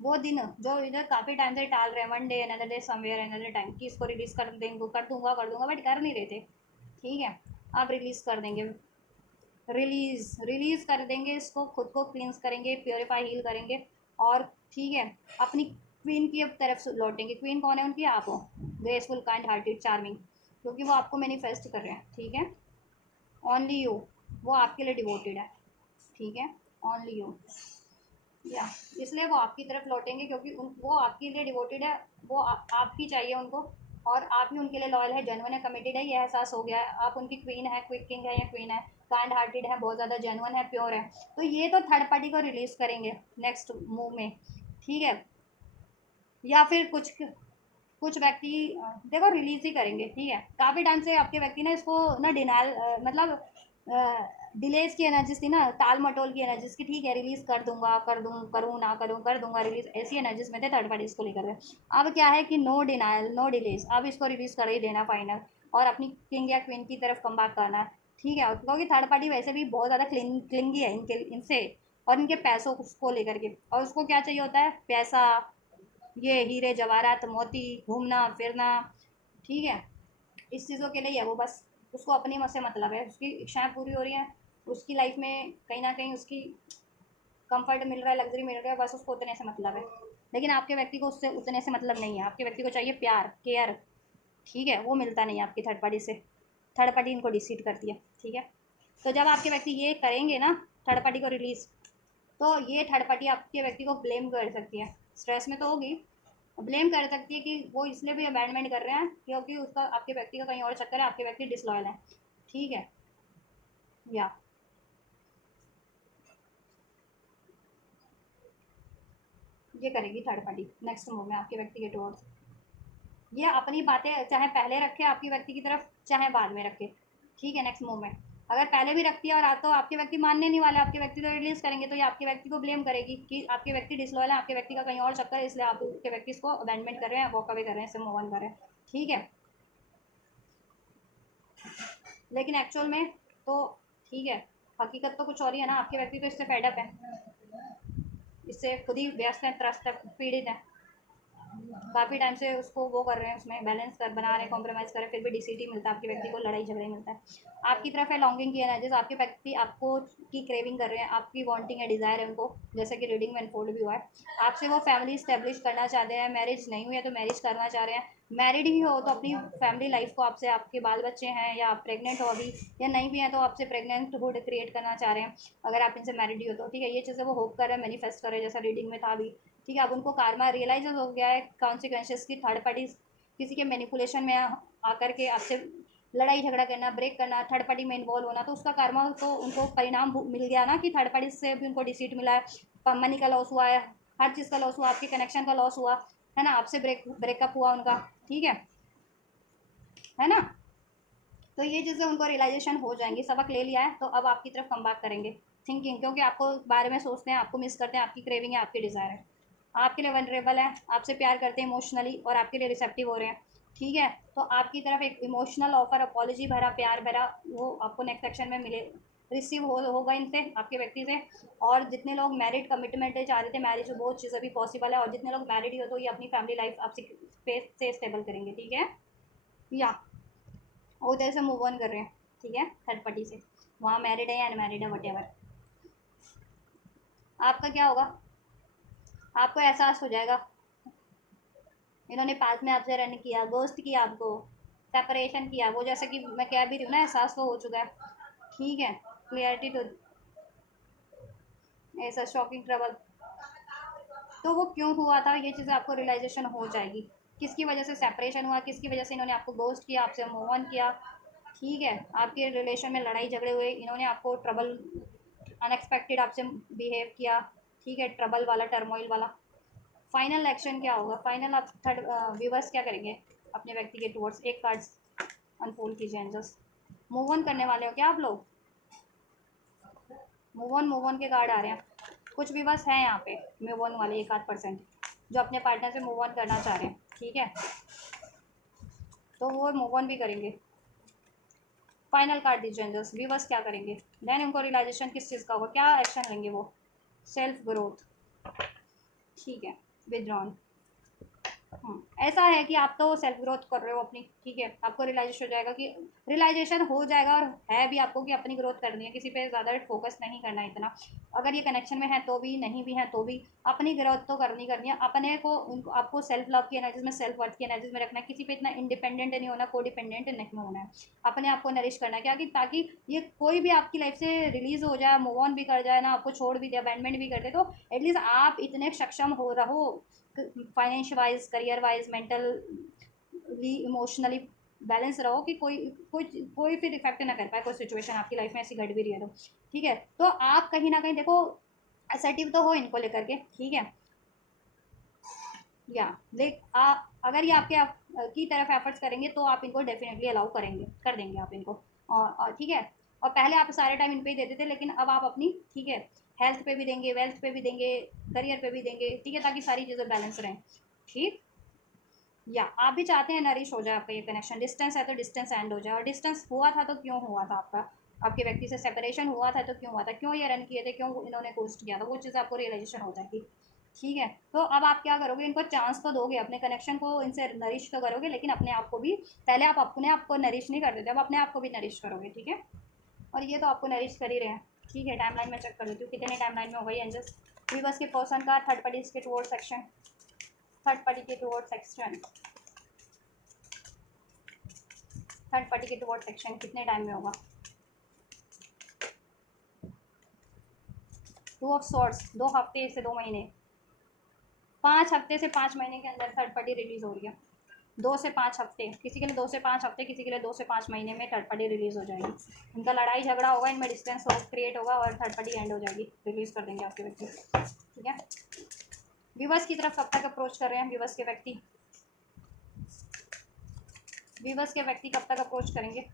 वो दिन जो इधर काफ़ी टाइम से टाल रहे हैं, one day another day somewhere another time, कि इसको रिलीज़ कर देंगे, कर दूंगा बट कर नहीं रहे थे। ठीक है, आप रिलीज़ कर देंगे, रिलीज़ कर देंगे इसको, खुद को क्लींस करेंगे, प्योरीफाई हील करेंगे, और ठीक है अपनी क्वीन की अब तरफ से लौटेंगे। क्वीन कौन है उनकी? आप हो, ग्रेसफुल काइंड हार्टेड चार्मिंग, क्योंकि वो आपको मैनिफेस्ट कर रहे हैं। ठीक है, ओनली यू, वो आपके लिए डिवोटेड है। ठीक है, ओनली यू, या इसलिए वो आपकी तरफ लौटेंगे, क्योंकि वो आपके लिए डिवोटेड है, वो आप ही चाहिए उनको, और आप ही उनके लिए लॉयल है, जेन्युइन है, कमिटेड है, ये एहसास हो गया है। आप उनकी क्वीन है, क्विक किंग है या क्वीन है, काइंड हार्टेड है, बहुत ज़्यादा जेन्युइन है, प्योर है। तो ये तो थर्ड पार्टी को रिलीज़ करेंगे नेक्स्ट मूव में। ठीक है, या फिर कुछ व्यक्ति देखो रिलीज ही करेंगे। ठीक है, काफ़ी टाइम से आपके व्यक्ति ना इसको ना डिनाइल, मतलब डिलेज की एनर्जीज थी ना, टाल मटोल की एनर्जीज की। ठीक है, रिलीज कर दूंगा, कर दूँ, करूँ ना करूँ, कर दूंगा रिलीज, ऐसी एनर्जीज में थे थर्ड पार्टी इसको लेकर के। अब क्या है कि नो डिनाइल नो डिलेज, अब इसको रिलीज कर ही देना फाइनल, और अपनी किंग या क्वीन की तरफ कम बैक करना है। ठीक है, क्योंकि थर्ड पार्टी वैसे भी बहुत ज़्यादा क्लिंगी है इनसे और इनके पैसों को लेकर के, और उसको क्या चाहिए होता है? पैसा, ये हीरे जवाहरात मोती, घूमना फिरना। ठीक है, इस चीज़ों के लिए है वो, बस उसको अपनी मत से मतलब है, उसकी इच्छाएं पूरी हो रही हैं, उसकी लाइफ में कहीं ना कहीं उसकी कंफर्ट मिल रहा है, लग्जरी मिल रहा है, बस उसको उतने से मतलब है। लेकिन आपके व्यक्ति को उससे उतने से मतलब नहीं है, आपके व्यक्ति को चाहिए प्यार, केयर। ठीक है, वो मिलता नहीं है आपकी थर्ड पार्टी से, थर्ड पार्टी इनको डिसीड करती है। ठीक है, तो जब आपके व्यक्ति ये करेंगे ना, थर्ड पार्टी को रिलीज़, तो ये थर्ड पार्टी आपके व्यक्ति को ब्लेम कर सकती है, स्ट्रेस में तो होगी, ब्लेम कर सकती है कि वो इसलिए भी अबैंडमेंट कर रहे हैं क्योंकि उसका आपके व्यक्ति का कहीं और चक्कर है, आपके व्यक्ति डिसलॉयल है। ठीक है, या ये करेगी थर्ड पार्टी नेक्स्ट मूव में आपके व्यक्ति के टुवर्ड्स। ये अपनी बातें चाहे पहले रखे आपके व्यक्ति की तरफ, चाहे बाद में रखे। ठीक है, नेक्स्ट मूव में अगर पहले भी रखती है और तो आपके व्यक्ति मानने नहीं वाले, आपके व्यक्ति तो रिलीज करेंगे, तो ये आपके व्यक्ति को ब्लेम करेगी कि आपके व्यक्ति डिसलॉयल है, आपके व्यक्ति का कहीं और चक्कर है, इसलिए आपके व्यक्ति इसको अबैंडमेंट कर रहे हैं, वॉक अवे कर रहे हैं, इससे मूव ऑन कर रहे हैं। ठीक है, लेकिन एक्चुअल में तो ठीक है, हकीकत तो कुछ और ही है ना, आपके व्यक्ति तो इससे फेडअप है, इससे खुद ही व्यस्त है, त्रस्त है, पीड़ित है, काफ़ी टाइम से उसको वो कर रहे हैं, उसमें बैलेंस कर बना रहे हैं, कॉम्प्रोमाइज़ कर रहे हैं, फिर भी डिसीट ही मिलता है आपके व्यक्ति को, लड़ाई झगड़े मिलता है। आपकी तरफ है लॉन्गिंग की एनर्जीज, आपके व्यक्ति आपको की क्रेविंग कर रहे हैं, आपकी वांटिंग है, डिज़ायर है उनको, जैसे कि रीडिंग में अनफोल्ड भी हुआ है। आपसे वो फैमिली इस्टेब्लिश करना चाहते हैं, मैरिज नहीं हुई है तो मैरिज करना चाह रहे हैं, मैरिड ही हो तो अपनी फैमिली लाइफ को आपसे, आपके बाल बच्चे हैं या आप प्रेग्नेंट हो अभी, या नहीं भी हैं तो आपसे प्रेग्नेंट हुड क्रिएट करना चाह रहे हैं, अगर आप इनसे मैरिड ही हो तो। ठीक है, ये चीज़ें वो होप कर रहे हैं, मैनिफेस्ट कर रहे हैं, जैसा रीडिंग में था अभी। ठीक है, अब उनको कारमा रियलाइज हो गया है, कॉन्सिक्वेंसेस की, थर्ड पार्टी किसी के मैनिपुलेशन में आकर के आपसे लड़ाई झगड़ा करना, ब्रेक करना, थर्ड पार्टी में इन्वॉल्व होना, तो उसका कर्मा तो उनको परिणाम मिल गया ना, कि थर्ड पार्टी से भी उनको डिसीट मिला है, मनी का लॉस हुआ है, हर चीज़ का लॉस हुआ, आपके कनेक्शन का लॉस हुआ है ना, आपसे ब्रेकअप हुआ उनका। ठीक है ना, तो ये चीज़ें उनको रियलाइजेशन हो जाएंगी, सबक ले लिया है, तो अब आपकी तरफ कम बैक करेंगे थिंकिंग, क्योंकि आपको बारे में सोचते हैं, आपको मिस करते हैं, आपकी क्रेविंग है, आपकी डिज़ायर है, आपके लिए वनरेबल है, आपसे प्यार करते हैं इमोशनली और आपके लिए रिसेप्टिव हो रहे हैं। ठीक है, तो आपकी तरफ एक इमोशनल ऑफर, अपॉलॉजी भरा, प्यार भरा, वो आपको नेक्स्ट सेक्शन में मिले, रिसीव होगा इनसे, आपके व्यक्ति से। और जितने लोग मैरिड कमिटमेंट चाह रहे थे, मैरिज बहुत चीज़ें भी पॉसिबल है, और जितने लोग मैरिड ही हो तो ये अपनी फैमिली लाइफ आपसे स्पेस से स्टेबल करेंगे। ठीक है, या और उधर से मूव ऑन कर रहे हैं। ठीक है, थर्ड पार्टी से, वहाँ मैरिड है या अनमैरिड है, वट आपका क्या होगा, आपको एहसास हो जाएगा इन्होंने पास में आपसे रन किया, गोस्ट किया आपको, सेपरेशन किया, वो जैसे कि मैं कह भी रही हूँ ना, एहसास तो हो चुका है। ठीक है, क्लियरिटी तो, ऐसा शॉकिंग ट्रबल, तो वो क्यों हुआ था ये चीज़ें आपको रियलाइजेशन हो जाएगी, किसकी वजह से सेपरेशन हुआ, किसकी वजह से इन्होंने आपको गोस्ट किया, आपसे मूव ऑन किया। ठीक है, आपके रिलेशन में लड़ाई झगड़े हुए, इन्होंने आपको ट्रबल, अनएक्सपेक्टेड आपसे बिहेव किया। ठीक है, ट्रबल वाला, टर्मोइल वाला। फाइनल एक्शन क्या होगा, फाइनल आप थर्ड व्यूवर्स क्या करेंगे अपने व्यक्ति के टुवर्ड्स, एक कार्ड अनफोल्ड कीजिए एंजल्स। मूव ऑन करने वाले हो क्या आप लोग, मूव ऑन के कार्ड आ रहे हैं, कुछ व्यूवर्स हैं यहाँ पे मूव ऑन वाले, 1-8% जो अपने पार्टनर से मूव ऑन करना चाह रहे हैं। ठीक है, तो वो मूव ऑन भी करेंगे। फाइनल कार्ड दीजिए एंजल्स, व्यूवर्स क्या करेंगे, देन उनको रियलाइजेशन किस चीज़ का होगा, क्या एक्शन लेंगे वो, सेल्फ ग्रोथ, ठीक है, विदड्रॉन। ऐसा है कि आप तो सेल्फ ग्रोथ कर रहे हो अपनी, ठीक है, आपको रियलाइजेशन हो जाएगा कि रियलाइजेशन हो जाएगा, और है भी आपको कि अपनी ग्रोथ करनी है, किसी पे ज़्यादा फोकस नहीं करना है इतना, अगर ये कनेक्शन में है तो भी, नहीं भी है तो भी, अपनी ग्रोथ तो करनी है, अपने को उनको आपको सेल्फ लव की एनर्जीज में, सेल्फ वर्थ की एनर्जीज में रखना है, किसी पे इतना इंडिपेंडेंट नहीं होना, को डिपेंडेंट नहीं होना है, अपने आप को नरिश करना है क्या, कि ताकि ये कोई भी आपकी लाइफ से रिलीज हो जाए, मूव ऑन भी कर जाए ना, आपको छोड़ भी दे, अबैंडमेंट भी कर दे, तो एटलीस्ट आप इतने सक्षम हो रहो, financial wise, career wise, mentally, emotionally balance रहो, कि कोई कोई कोई फिर इफेक्ट ना कर पाए, कोई सिचुएशन आपकी लाइफ में ऐसी घट भी रही है तो, ठीक है, तो आप कहीं ना कहीं देखो असर्टिव तो हो इनको लेकर के, ठीक है, या अगर ये आपके की तरफ एफर्ट्स करेंगे तो आप इनको डेफिनेटली अलाउ करेंगे, कर देंगे आप इनको, और ठीक है, और पहले आप सारे टाइम इन पे ही देते थे, लेकिन अब आप अपनी, ठीक है, हेल्थ पे भी देंगे, वेल्थ पे भी देंगे, करियर पे भी देंगे, ठीक है, ताकि सारी चीज़ें बैलेंस रहें, ठीक, या आप भी चाहते हैं नरिश हो जाए आपका ये कनेक्शन, डिस्टेंस है तो डिस्टेंस एंड हो जाए, और डिस्टेंस हुआ था तो क्यों हुआ था आपका, आपके व्यक्ति से सेपरेशन हुआ था तो क्यों हुआ था, क्यों ये रन किए थे, क्यों इन्होंने पोस्ट किया था, वो चीज़ आपको रियलाइजेशन हो जाएगी, ठीक है, तो अब आप क्या करोगे, इनको चांस तो दोगे, अपने कनेक्शन को इनसे नरिश तो करोगे, लेकिन अपने आप को भी, पहले आप अपने आप को नरिश नहीं करते थे, अब अपने आप को भी नरिश करोगे, ठीक है, और ये तो आपको नरिश कर ही रहे हैं, ठीक है, टाइमलाइन में चेक कर लेती हूँ कितने टाइमलाइन में हो गई एंजल्स, वीवर्स के पर्सन का थर्ड पार्टी के टुवर्ड सेक्शन, थर्ड पार्टी के टुवर्ड सेक्शन, थर्ड पार्टी के टुवर्ड सेक्शन कितने टाइम में होगा, 2 ऑफ सॉर्ड्स, 2 हफ्ते से 2 महीने, 5 हफ्ते से 5 महीने के अंदर थर्ड पार्टी रिलीज हो रही है, 2 से 5 हफ्ते, किसी के लिए 2 से 5 हफ्ते, किसी के लिए 2 से 5 महीने में थर्ड पार्टी रिलीज हो जाएगी, इनका लड़ाई झगड़ा होगा, इनमें डिस्टेंस क्रिएट होगा, और थर्ड पार्टी एंड हो जाएगी, रिलीज कर देंगे आपके व्यक्ति, ठीक है, व्यूवर्स की तरफ कब तक अप्रोच कर रहे हैं, व्यूवर्स के व्यक्ति, व्यूवर्स के व्यक्ति कब तक अप्रोच करेंगे,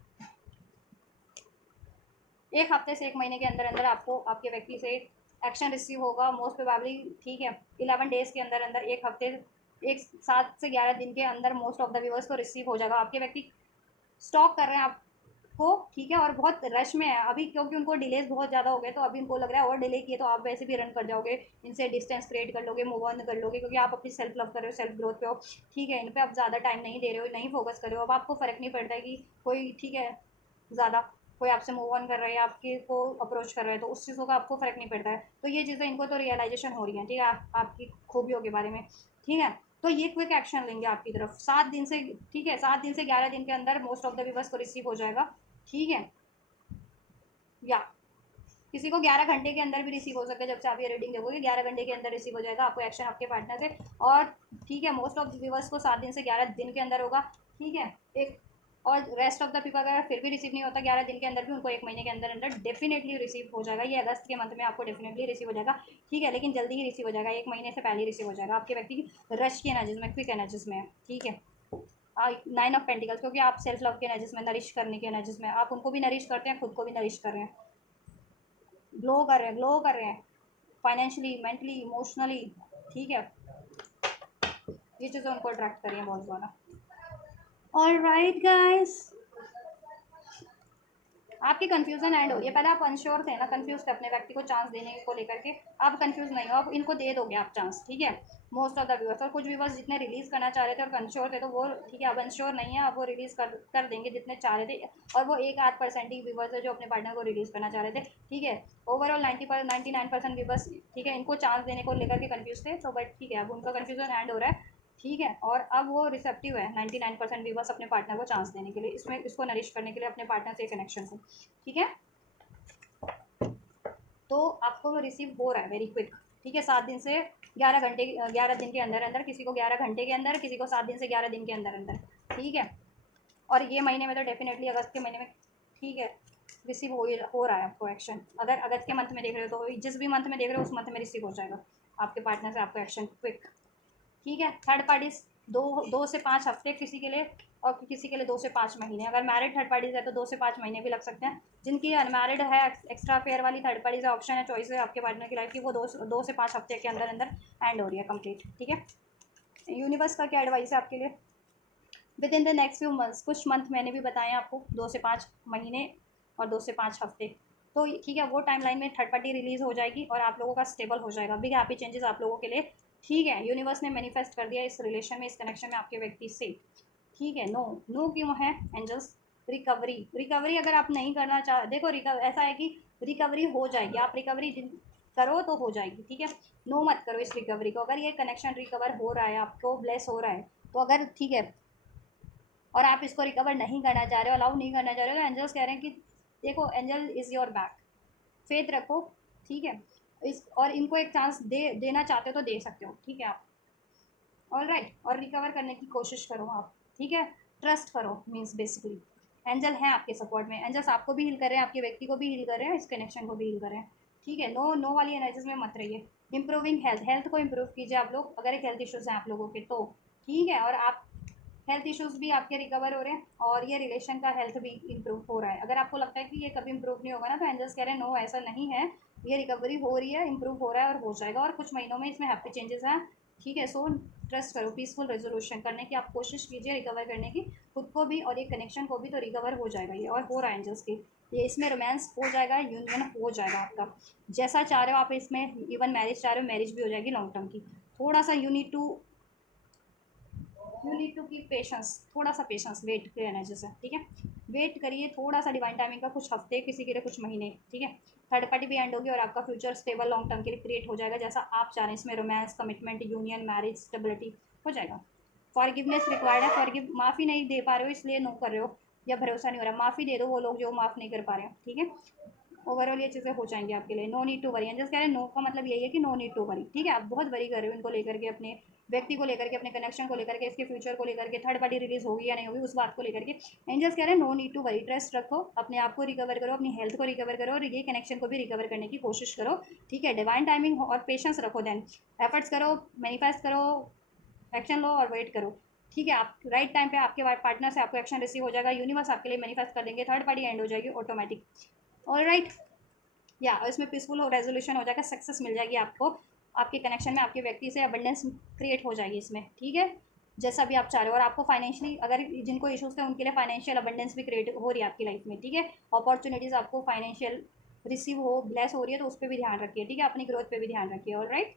1 हफ्ते से 1 महीने के अंदर अंदर आपको आपके व्यक्ति से एक्शन रिसीव होगा, मोस्ट प्रोबेबली, ठीक है, 11 डेज के अंदर अंदर, 1 हफ्ते, एक 7 से 11 दिन के अंदर मोस्ट ऑफ द व्यूवर्स को रिसीव हो जाएगा, आपके व्यक्ति स्टॉक कर रहे हैं आपको, ठीक है, और बहुत रश में है अभी, क्योंकि उनको डिलेज बहुत ज़्यादा हो गए, तो अभी उनको लग रहा है और डिले किए तो आप वैसे भी रन कर जाओगे, इनसे डिस्टेंस क्रिएट कर लोगे, मूव ऑन कर लोगे, क्योंकि आप अपनी सेल्फ लव कर रहे हो, सेल्फ ग्रोथ पे हो, ठीक है, इन पर आप ज़्यादा टाइम नहीं दे रहे हो, नहीं फोकस कर रहे हो, अब आपको फ़र्क नहीं पड़ता है कि कोई, ठीक है, ज़्यादा कोई आपसे मूव ऑन कर रहा है, आपके को अप्रोच कर रहा है, तो उस चीज़ों का आपको फ़र्क नहीं पड़ता है, तो ये चीज़ें इनको तो रियलाइजेशन हो रही है, ठीक है, आपकी खूबियों के बारे में, ठीक है, तो ये क्विक एक्शन लेंगे आपकी तरफ 7 दिन से, ठीक है, 7 दिन से 11 दिन के अंदर मोस्ट ऑफ द व्यूवर्स को रिसीव हो जाएगा, ठीक है, या किसी को 11 घंटे के अंदर भी रिसीव हो सकता है, जब से आप ये रीडिंग देखोगे 11 घंटे के अंदर रिसीव हो जाएगा आपको एक्शन आपके पार्टनर से, और ठीक है, मोस्ट ऑफ व्यूवर्स को 7 दिन से 11 दिन के अंदर होगा, ठीक है, एक, और रेस्ट ऑफ द पीपल अगर फिर भी रिसीव नहीं होता 11 दिन के अंदर भी, उनको 1 महीने के अंदर अंदर डेफिनेटली रिसीव हो जाएगा, ये अगस्त के मंथ में आपको डेफिनेटली रिसीव हो जाएगा, ठीक है, लेकिन जल्दी ही रिसीव हो जाएगा, 1 महीने से पहले ही रिसीव हो जाएगा, आपके व्यक्ति की रश की एनर्जीज में, क्विक एनर्जीज में, ठीक है, 9 ऑफ पेंटिकल्स, क्योंकि आप सेल्फ लव के एनर्जीज में, नरिश करने के एनर्जीज में, आप उनको भी नरिश करते हैं, खुद को भी नरिश कर रहे हैं, ग्लो कर रहे हैं, फाइनेंशियली, मेंटली, इमोशनली, ठीक है, ये चीज़ें उनको अट्रैक्ट कर रही हैं बहुत ज़्यादा, ऑल राइट गाइस, आपकी कंफ्यूजन एंड हो रही है, पहले आप अनश्योर थे ना, कंफ्यूज थे अपने व्यक्ति को चांस देने को लेकर के, आप कंफ्यूज नहीं हो, अब इनको दे दोगे आप चांस, ठीक है, मोस्ट ऑफ द व्यूवर्स, और कुछ व्यूवर्स जितने रिलीज करना चाह रहे थे और अनश्योर थे, तो वो, ठीक है, अब अनश्योर नहीं है, अब वो रिलीज कर देंगे जितने चाह रहे थे, और वो 1-8% ही व्यूवर्स है जो अपने पार्टनर को रिलीज करना चाह रहे थे, ठीक है, ओवरऑल 99% व्यूवर्स, ठीक है, इनको चांस देने को लेकर के कंफ्यूज थे, तो बट ठीक है, अब उनका कंफ्यूजन एंड हो रहा है, ठीक है, और अब वो रिसेप्टिव है 99% व्यूवर्स अपने पार्टनर को चांस देने के लिए, इसमें इसको नरिश करने के लिए अपने पार्टनर से कनेक्शन को, ठीक है, तो आपको वो रिसीव हो रहा है वेरी क्विक, ठीक है, 7 दिन से 11 दिन के अंदर अंदर, किसी को 11 घंटे के अंदर, किसी को 7 दिन से 11 दिन के अंदर अंदर, ठीक है, और ये महीने में तो डेफिनेटली अगस्त के महीने में, ठीक है, रिसीव हो रहा है आपको एक्शन, अगर अगस्त के मंथ में देख रहे हो तो जिस भी मंथ में देख रहे हो उस मंथ में रिसीव हो जाएगा आपके पार्टनर से आपको एक्शन क्विक, ठीक है, थर्ड पार्टीज 2 से 5 हफ्ते किसी के लिए, और किसी के लिए 2 से 5 महीने, अगर मैरिड थर्ड पार्टीज है तो 2 से 5 महीने भी लग सकते हैं, जिनकी अनमैरिड है, एक्स्ट्रा फेयर वाली थर्ड पार्टीज ऑप्शन है, चॉइस है आपके पार्टनर की लाइफ की, वो 2 से 5 हफ्ते के अंदर अंदर एंड हो रही है कंप्लीट, ठीक है, यूनिवर्स का क्या एडवाइस है आपके लिए, with in the next few months, कुछ मंथ मैंने भी बताए आपको, 2 से 5 महीने और 2 से 5 हफ्ते। तो ठीक है, वो टाइमलाइन में थर्ड पार्टी रिलीज़ हो जाएगी और आप लोगों का स्टेबल हो जाएगा। बिग हैप्पी चेंजेस आप लोगों के लिए। ठीक है, यूनिवर्स ने मैनिफेस्ट कर दिया इस रिलेशन में, इस कनेक्शन में आपके व्यक्ति से। ठीक है, नो नो क्यों है एंजल्स? रिकवरी, रिकवरी अगर आप नहीं करना चाह, देखो ऐसा है कि रिकवरी हो जाएगी, आप रिकवरी करो तो हो जाएगी। ठीक है, नो मत करो इस रिकवरी को। अगर ये कनेक्शन रिकवर हो रहा है, आपको ब्लेस हो रहा है, तो अगर ठीक है, और आप इसको रिकवर नहीं करना चाह रहे हो, अलाउ नहीं करना चाह रहे हो, तो एंजल्स कह रहे हैं कि देखो, angel is your back, faith रखो। ठीक है, इस और इनको एक चांस देना चाहते हो तो दे सकते हो। ठीक है आप, ऑल राइट, और रिकवर करने की कोशिश करो आप। ठीक है, ट्रस्ट करो, मीन्स बेसिकली एंजल हैं आपके सपोर्ट में। एंजल्स आपको भी हील कर रहे हैं, आपके व्यक्ति को भी हील कर रहे हैं, इस कनेक्शन को भी हील कर रहे हैं। ठीक है, नो नो वाली एनर्जीज में मत रहिए। इंप्रूविंग हेल्थ, हेल्थ को इम्प्रूव कीजिए आप लोग, अगर एक हेल्थ इश्यूज़ हैं आप लोगों के तो। ठीक है, और आप हेल्थ इश्यूज़ भी आपके रिकवर हो रहे हैं और ये रिलेशन का हेल्थ भी इम्प्रूव हो रहा है। अगर आपको लगता है कि ये कभी इम्प्रूव नहीं होगा ना, तो एंजल्स कह रहे हैं नो, ऐसा नहीं है, ये रिकवरी हो रही है, इम्प्रूव हो रहा है और हो जाएगा, और कुछ महीनों में इसमें हैप्पी चेंजेस हैं। ठीक है, सो ट्रस्ट करो, पीसफुल रेजोल्यूशन करने की आप कोशिश कीजिए, रिकवर करने की, खुद को भी और ये कनेक्शन को भी, तो रिकवर हो जाएगा ये, और हो रहा है एंजल्स की। ये इसमें रोमांस हो जाएगा, यूनियन हो जाएगा आपका, जैसा चाह रहे हो आप। इसमें इवन मैरिज चाह रहे हो, मैरिज भी हो जाएगी लॉन्ग टर्म की। थोड़ा सा you need to keep patience, थोड़ा सा पेशेंस, वेट के एनर्जी से। ठीक है, वेट करिए थोड़ा सा, डिवाइन टाइमिंग का कुछ हफ्ते, किसी के लिए कुछ महीने। ठीक है, थर्ड पार्टी भी एंड होगी और आपका फ्यूचर स्टेबल लॉन्ग टर्म के लिए क्रिएट हो जाएगा, जैसा आप चाह रहे हैं। इसमें romance, commitment, union, marriage, stability हो जाएगा। फॉरगिवनेस रिक्वायर्ड है, फॉरगिव, माफ़ी नहीं दे पा रहे हो इसलिए नो कर रहे हो, या भरोसा नहीं हो रहा, माफ़ी दे दो वो लोग जो माफ़ नहीं कर पा रहे हैं। ठीक है, ओवरऑल ये चीज़ें हो जाएंगी आपके लिए। No need to worry, just कह रहे हैं नो का मतलब यही है कि नो नीड टू वरी। ठीक है, आप बहुत वरी कर रहे हो इनको लेकर के, अपने व्यक्ति को लेकर के, अपने कनेक्शन को लेकर के, इसके फ्यूचर को लेकर के, थर्ड पार्टी रिलीज होगी या नहीं होगी उस बात को लेकर के। एंजल्स कह रहे हैं no need to worry, trust रखो, अपने आप को रिकवर करो, अपनी हेल्थ को रिकवर करो, और ये कनेक्शन को भी रिकवर करने की कोशिश करो। ठीक है, डिवाइन टाइमिंग और पेशेंस रखो, देन एफर्ट्स करो, मैनिफेस्ट करो, एक्शन लो और वेट करो। ठीक है, आप राइट टाइम पे आपके पार्टनर से आपको एक्शन रिसीव हो जाएगा, यूनिवर्स आपके लिए मैनिफेस्ट कर देंगे, थर्ड पार्टी एंड हो जाएगी ऑटोमेटिक। ऑल राइट, या इसमें पीसफुल हो रेजोल्यूशन हो जाएगा, सक्सेस मिल जाएगी आपको, आपके कनेक्शन में आपके व्यक्ति से अबंडेंस क्रिएट हो जाएगी इसमें। ठीक है, जैसा भी आप चाह रहे हो, और आपको फाइनेंशियली, अगर जिनको इश्यूज थे उनके लिए फाइनेंशियल अबंडेंस भी क्रिएट हो रही है आपकी लाइफ में। ठीक है, अपॉर्चुनिटीज़ आपको फाइनेंशियल रिसीव हो, ब्लेस हो रही है, तो उस पर भी ध्यान रखिए। ठीक है, अपनी ग्रोथ पे भी ध्यान रखिए। ऑल राइट,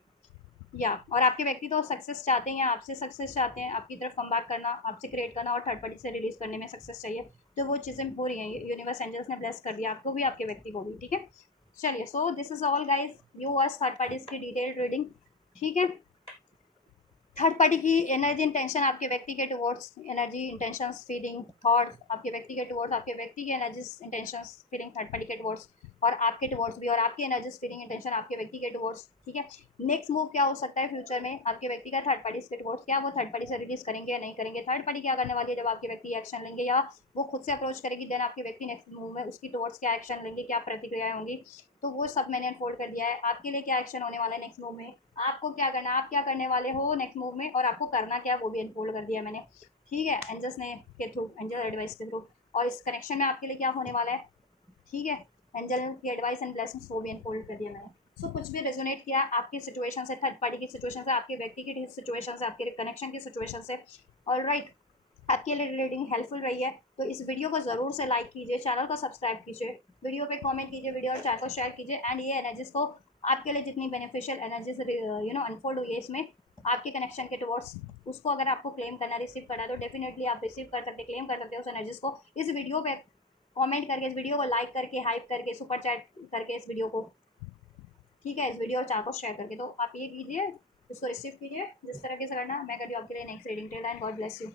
या और आपके व्यक्ति तो सक्सेस चाहते हैं, आपसे सक्सेस चाहते हैं, आपकी तरफ कम बैक करना, आपसे क्रिएट करना, और थर्ड पार्टी से रिलीज करने में सक्सेस चाहिए, तो वो चीज़ें हो रही हैं। यूनिवर्स एंजल्स ने ब्लेस कर दिया आपको भी, आपके व्यक्ति को भी। ठीक है, चलिए, so this is all guys, you was third parties की डिटेल्ड रीडिंग। ठीक है, थर्ड पार्टी की एनर्जी इंटेंशन आपके व्यक्ति के towards, energy intentions feeling thoughts आपके व्यक्ति के टुवर्ड्स, आपके व्यक्ति की energies intentions feeling third party के टुवर्ड्स, और आपके टुवर्ड्स भी, और आपकी एनर्जीज फीलिंग इंटेंशन आपके व्यक्ति के टुवर्ड्स। ठीक है, नेक्स्ट मूव क्या हो सकता है फ्यूचर में आपके व्यक्ति का थर्ड पार्टी के टुवर्ड्स, क्या वो थर्ड पार्टी से रिलीज करेंगे या नहीं करेंगे, थर्ड पार्टी क्या करने वाली है जब आपके व्यक्ति एक्शन लेंगे, या वो खुद से अप्रोच करेगी, देन आपके व्यक्ति नेक्स्ट मूव में उसकी टुवर्ड्स क्या एक्शन लेंगे, क्या प्रतिक्रियाएं होंगी, तो वो सब मैंने अनफोल्ड कर दिया है। आपके लिए क्या एक्शन होने वाला है नेक्स्ट मूव में, आपको क्या करना, आप क्या करने वाले हो नेक्स्ट मूव में, और आपको करना क्या है वो भी अनफोल्ड कर दिया मैंने। ठीक है, एंजल्स ने के थ्रू, एंजल एडवाइस के थ्रू, और इस कनेक्शन में आपके लिए क्या होने वाला है। ठीक है, एंजल की एडवाइस एंड ब्लेसिंग्स वो भी अनफोल्ड कर दिया मैंने। सो कुछ भी रेजोनेट किया आपकी सिचुएशन से, थर्ड पार्टी की सिचुएशन से, आपके व्यक्ति की सिचुएशन से, आपके कनेक्शन की सिचुएशन से, ऑल राइट, आपके लिए रीडिंग हेल्पफुल रही है, तो इस वीडियो को ज़रूर से लाइक कीजिए, चैनल को सब्सक्राइब कीजिए, वीडियो पे कमेंट कीजिए, वीडियो और चैनल को शेयर कीजिए, एंड ये एनर्जीज को, आपके लिए जितनी बेनिफिशियल एनर्जीज अनफोल्ड हुई है इसमें आपके कनेक्शन के टुवर्ड्स, उसको अगर आपको क्लेम करना, रिसीव करना है, तो डेफिनेटली आप रिसीव कर सकते, क्लेम कर सकते हो उस एनर्जीज को, इस वीडियो पे कमेंट करके, इस वीडियो को लाइक करके, हाइप करके, सुपर चैट करके इस वीडियो को। ठीक है, इस वीडियो और चैनल को शेयर करके, तो आप ये कीजिए, इसको रिसीव कीजिए जिस तरह से करना। मैं कर रही हूँ आपके लिए next reading. Till then, God bless you.